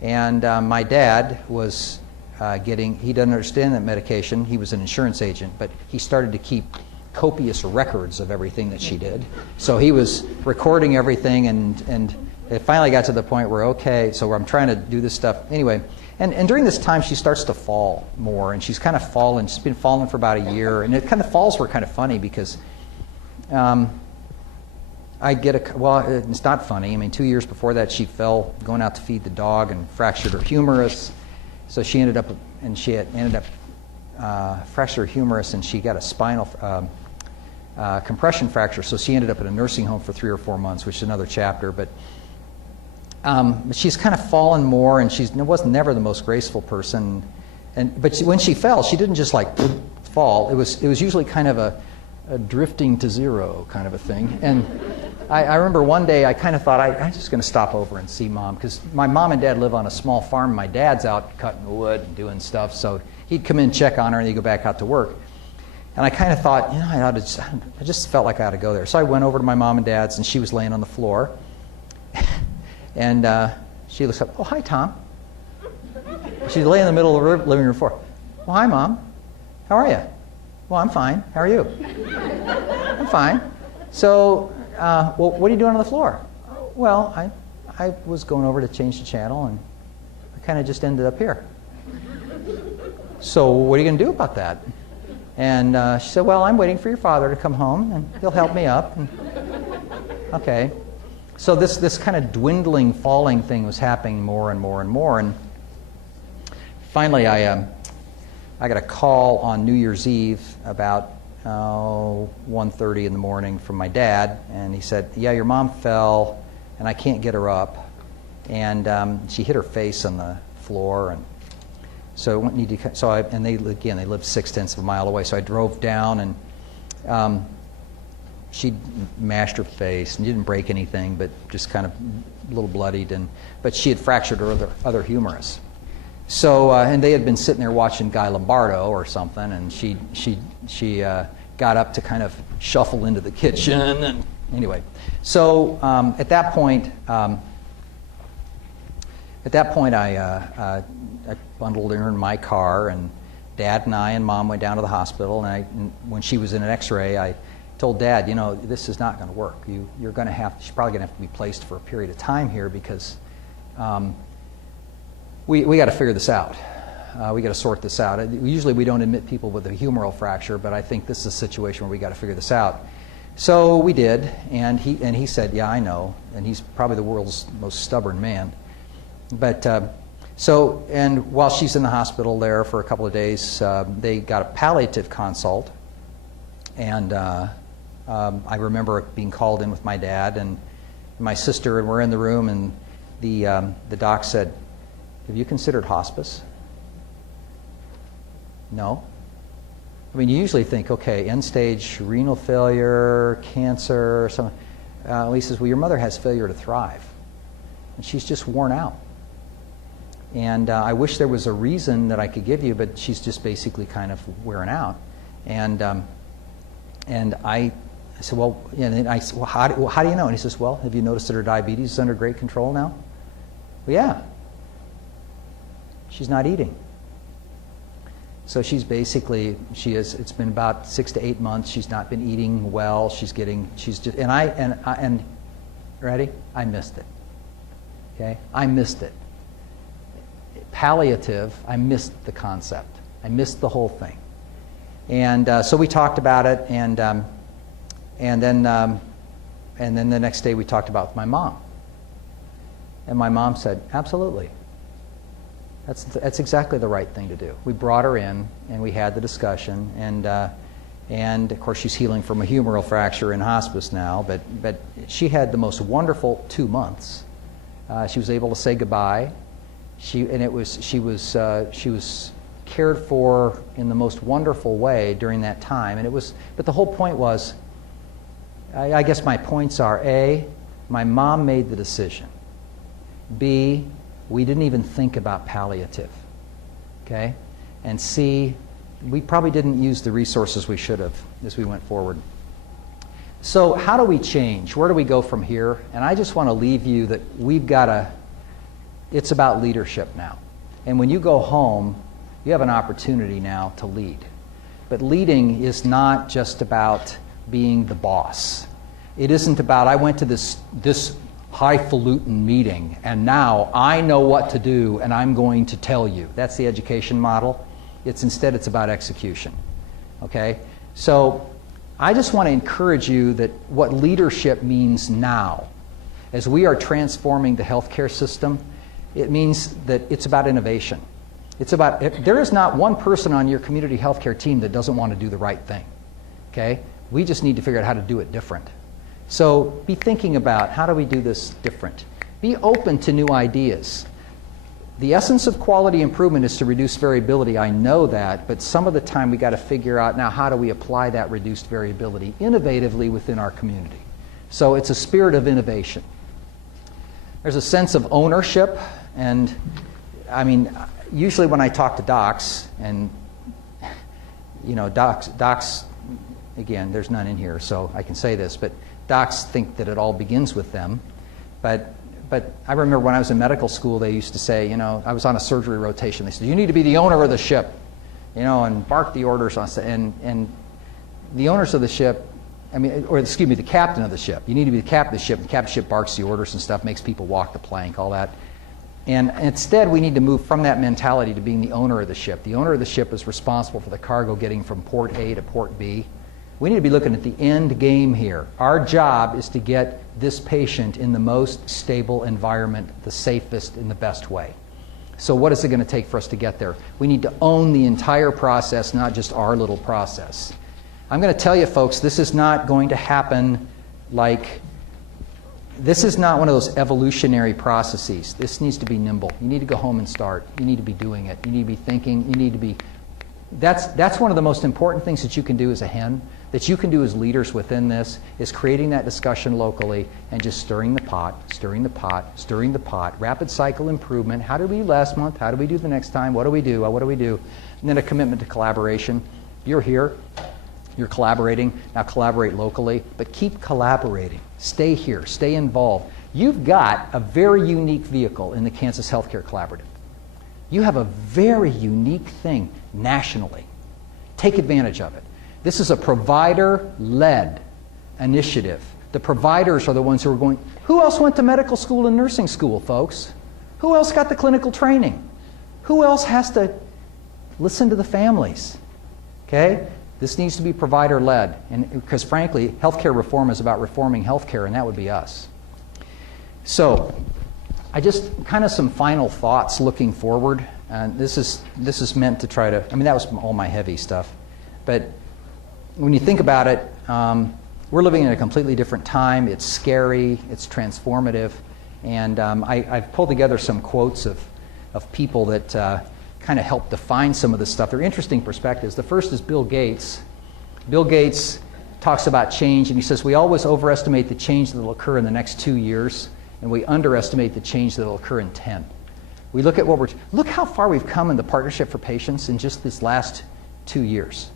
And my dad was he doesn't understand that medication. He was an insurance agent, but he started to keep copious records of everything that she did. So he was recording everything, and it finally got to the point where, okay, so I'm trying to do this stuff. Anyway, and during this time, she starts to fall more, and she's kind of fallen. She's been falling for about a year, and falls were kind of funny because it's not funny. 2 years before that, she fell going out to feed the dog and fractured her humerus. So she ended up fractured her humerus, and she got a spinal compression fracture. So she ended up in a nursing home for 3 or 4 months, which is another chapter. But she's kind of fallen more, and she was never the most graceful person. But when she fell, she didn't just fall. It was usually kind of a drifting to zero kind of a thing. And I remember one day I kind of thought, I'm just going to stop over and see Mom, because my mom and dad live on a small farm. My dad's out cutting wood and doing stuff, so he'd come in, check on her, and he'd go back out to work. And I kind of thought, I just felt like I ought to go there. So I went over to my mom and dad's, and she was laying on the floor. And she looks up, "Oh, hi, Tom." She's laying in the middle of the living room floor. "Well, hi, Mom. How are you?" "Well, I'm fine. How are you?" "I'm fine." "So, well, what are you doing on the floor?" "Well, I was going over to change the channel, and I kind of just ended up here." "So what are you going to do about that?" And she said, well, I'm waiting for your father to come home, and he'll help me up. And, okay. So this kind of dwindling, falling thing was happening more and more and more. And finally, I got a call on New Year's Eve about 1:30 in the morning from my dad, and he said, yeah, your mom fell, and I can't get her up. And she hit her face on the floor, and so they lived 6/10 of a mile away. So I drove down, and she mashed her face and didn't break anything, but just kind of a little bloodied. But she had fractured her other humerus. So and they had been sitting there watching Guy Lombardo or something, and she got up to kind of shuffle into the kitchen. And anyway, so at that point. I bundled her in my car, and Dad and I and Mom went down to the hospital. And when she was in an X-ray, I told Dad, you know, this is not going to work. She's probably going to have to be placed for a period of time here because we got to figure this out. We got to sort this out. Usually we don't admit people with a humeral fracture, but I think this is a situation where we got to figure this out. So we did, and he said, yeah, I know, and he's probably the world's most stubborn man. But and while she's in the hospital there for a couple of days, they got a palliative consult, and I remember being called in with my dad and my sister, and we're in the room, and the doc said, "Have you considered hospice?" No. I mean, you usually think, okay, end-stage renal failure, cancer, something. He says, well, your mother has failure to thrive, and she's just worn out. And I wish there was a reason that I could give you, but she's just basically kind of wearing out. And I said, well, and I said, well, how do you know? And he says, well, have you noticed that her diabetes is under great control now? Well, yeah. She's not eating. So it's been about 6 to 8 months. She's not been eating well. Ready? I missed it. Okay? I missed it. Palliative, I missed the concept. I missed the whole thing. And so we talked about it, and then the next day we talked about it with my mom. And my mom said, absolutely. That's exactly the right thing to do. We brought her in, and we had the discussion, and of course she's healing from a humeral fracture in hospice now, but she had the most wonderful 2 months. She was able to say goodbye. She was cared for in the most wonderful way during that time, but the whole point was, I guess my points are: A, my mom made the decision. B, we didn't even think about palliative. Okay? And C, we probably didn't use the resources we should have as we went forward. So how do we change? Where do we go from here? And I just want to leave you that it's about leadership now. And when you go home, you have an opportunity now to lead. But leading is not just about being the boss. It isn't about, I went to this highfalutin meeting, and now I know what to do, and I'm going to tell you. That's the education model. Instead, it's about execution. Okay? So I just want to encourage you that what leadership means now, as we are transforming the healthcare system, it means that it's about innovation. There is not one person on your community healthcare team that doesn't want to do the right thing. Okay? We just need to figure out how to do it different. So be thinking about, how do we do this different? Be open to new ideas. The essence of quality improvement is to reduce variability. I know that, but some of the time we got to figure out now, how do we apply that reduced variability innovatively within our community? So it's a spirit of innovation. There's a sense of ownership, and I mean, usually when I talk to docs, and you know, docs, again, there's none in here, so I can say this, but docs think that it all begins with them. But I remember when I was in medical school, they used to say, you know, I was on a surgery rotation. They said, you need to be the owner of the ship, you know, and bark the orders on, and the owners of the ship, the captain of the ship. You need to be the captain of the ship. The captain of the ship barks the orders and stuff, makes people walk the plank, all that. And instead, we need to move from that mentality to being the owner of the ship. The owner of the ship is responsible for the cargo getting from port A to port B. We need to be looking at the end game here. Our job is to get this patient in the most stable environment, the safest and the best way. So what is it going to take for us to get there? We need to own the entire process, not just our little process. I'm going to tell you, folks, this is not going to happen this is not one of those evolutionary processes. This needs to be nimble. You need to go home and start. You need to be doing it. You need to be thinking. You need to be... That's one of the most important things that you can do as a hen, that you can do as leaders within this, is creating that discussion locally and just stirring the pot, stirring the pot, stirring the pot, rapid cycle improvement. How did we do last month? How do we do the next time? What do we do? What do we do? And then a commitment to collaboration. You're here. You're collaborating. Now collaborate locally, but keep collaborating. Stay here. Stay involved. You've got a very unique vehicle in the Kansas Healthcare Collaborative. You have a very unique thing nationally. Take advantage of it. This is a provider-led initiative. The providers are the ones who are going. Who else went to medical school and nursing school, folks? Who else got the clinical training? Who else has to listen to the families? Okay? This needs to be provider-led, and because frankly, healthcare reform is about reforming healthcare, and that would be us. So, I just kind of some final thoughts looking forward. And this is meant to try to. I mean, that was all my heavy stuff, but when you think about it, we're living in a completely different time. It's scary. It's transformative, and I've pulled together some quotes of people that. Kind of help define some of this stuff. They're interesting perspectives. The first is Bill Gates. Bill Gates talks about change, and he says we always overestimate the change that will occur in the next 2 years, and we underestimate the change that will occur in 10. We look at look how far we've come in the Partnership for Patients in just this last 2 years.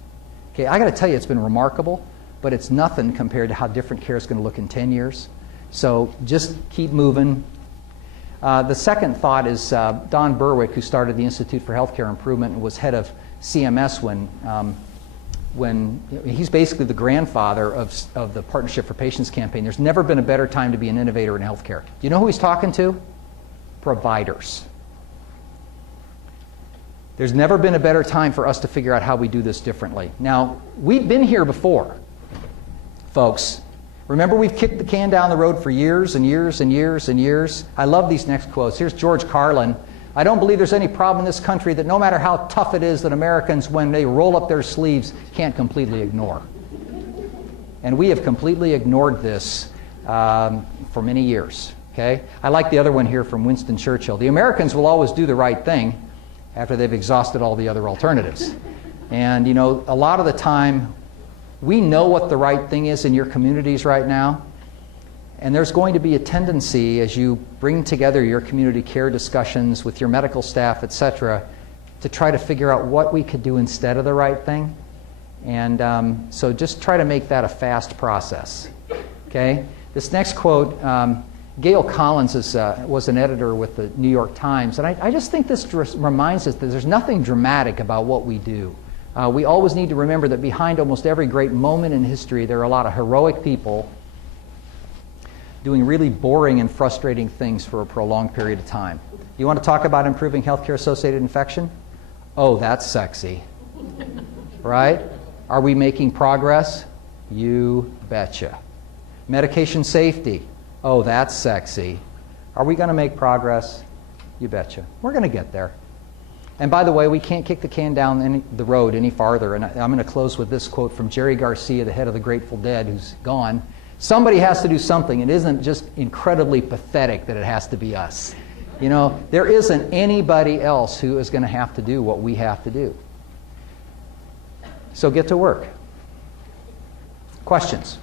Okay, I got to tell you, it's been remarkable, but it's nothing compared to how different care is going to look in 10 years. So just keep moving. The second thought is Don Berwick, who started the Institute for Healthcare Improvement and was head of CMS when he's basically the grandfather of the Partnership for Patients campaign. There's never been a better time to be an innovator in healthcare. Do you know who he's talking to? Providers. There's never been a better time for us to figure out how we do this differently. Now, we've been here before, folks. Remember, we've kicked the can down the road for years and years and years and years. I love these next quotes. Here's George Carlin. I don't believe there's any problem in this country that no matter how tough it is that Americans, when they roll up their sleeves, can't completely ignore. And we have completely ignored this for many years. Okay? I like the other one here from Winston Churchill. The Americans will always do the right thing after they've exhausted all the other alternatives. And, you know, a lot of the time, we know what the right thing is in your communities right now, and there's going to be a tendency as you bring together your community care discussions with your medical staff, etc., to try to figure out what we could do instead of the right thing. And so just try to make that a fast process. Okay? This next quote, Gail Collins was an editor with the New York Times, and I just think this reminds us that there's nothing dramatic about what we do. We always need to remember that behind almost every great moment in history, there are a lot of heroic people doing really boring and frustrating things for a prolonged period of time. You want to talk about improving healthcare-associated infection? Oh, that's sexy. Right? Are we making progress? You betcha. Medication safety? Oh, that's sexy. Are we going to make progress? You betcha. We're going to get there. And by the way, we can't kick the can down the road any farther. And I'm going to close with this quote from Jerry Garcia, the head of the Grateful Dead, who's gone. Somebody has to do something. It isn't just incredibly pathetic that it has to be us. You know, there isn't anybody else who is going to have to do what we have to do. So get to work. Questions?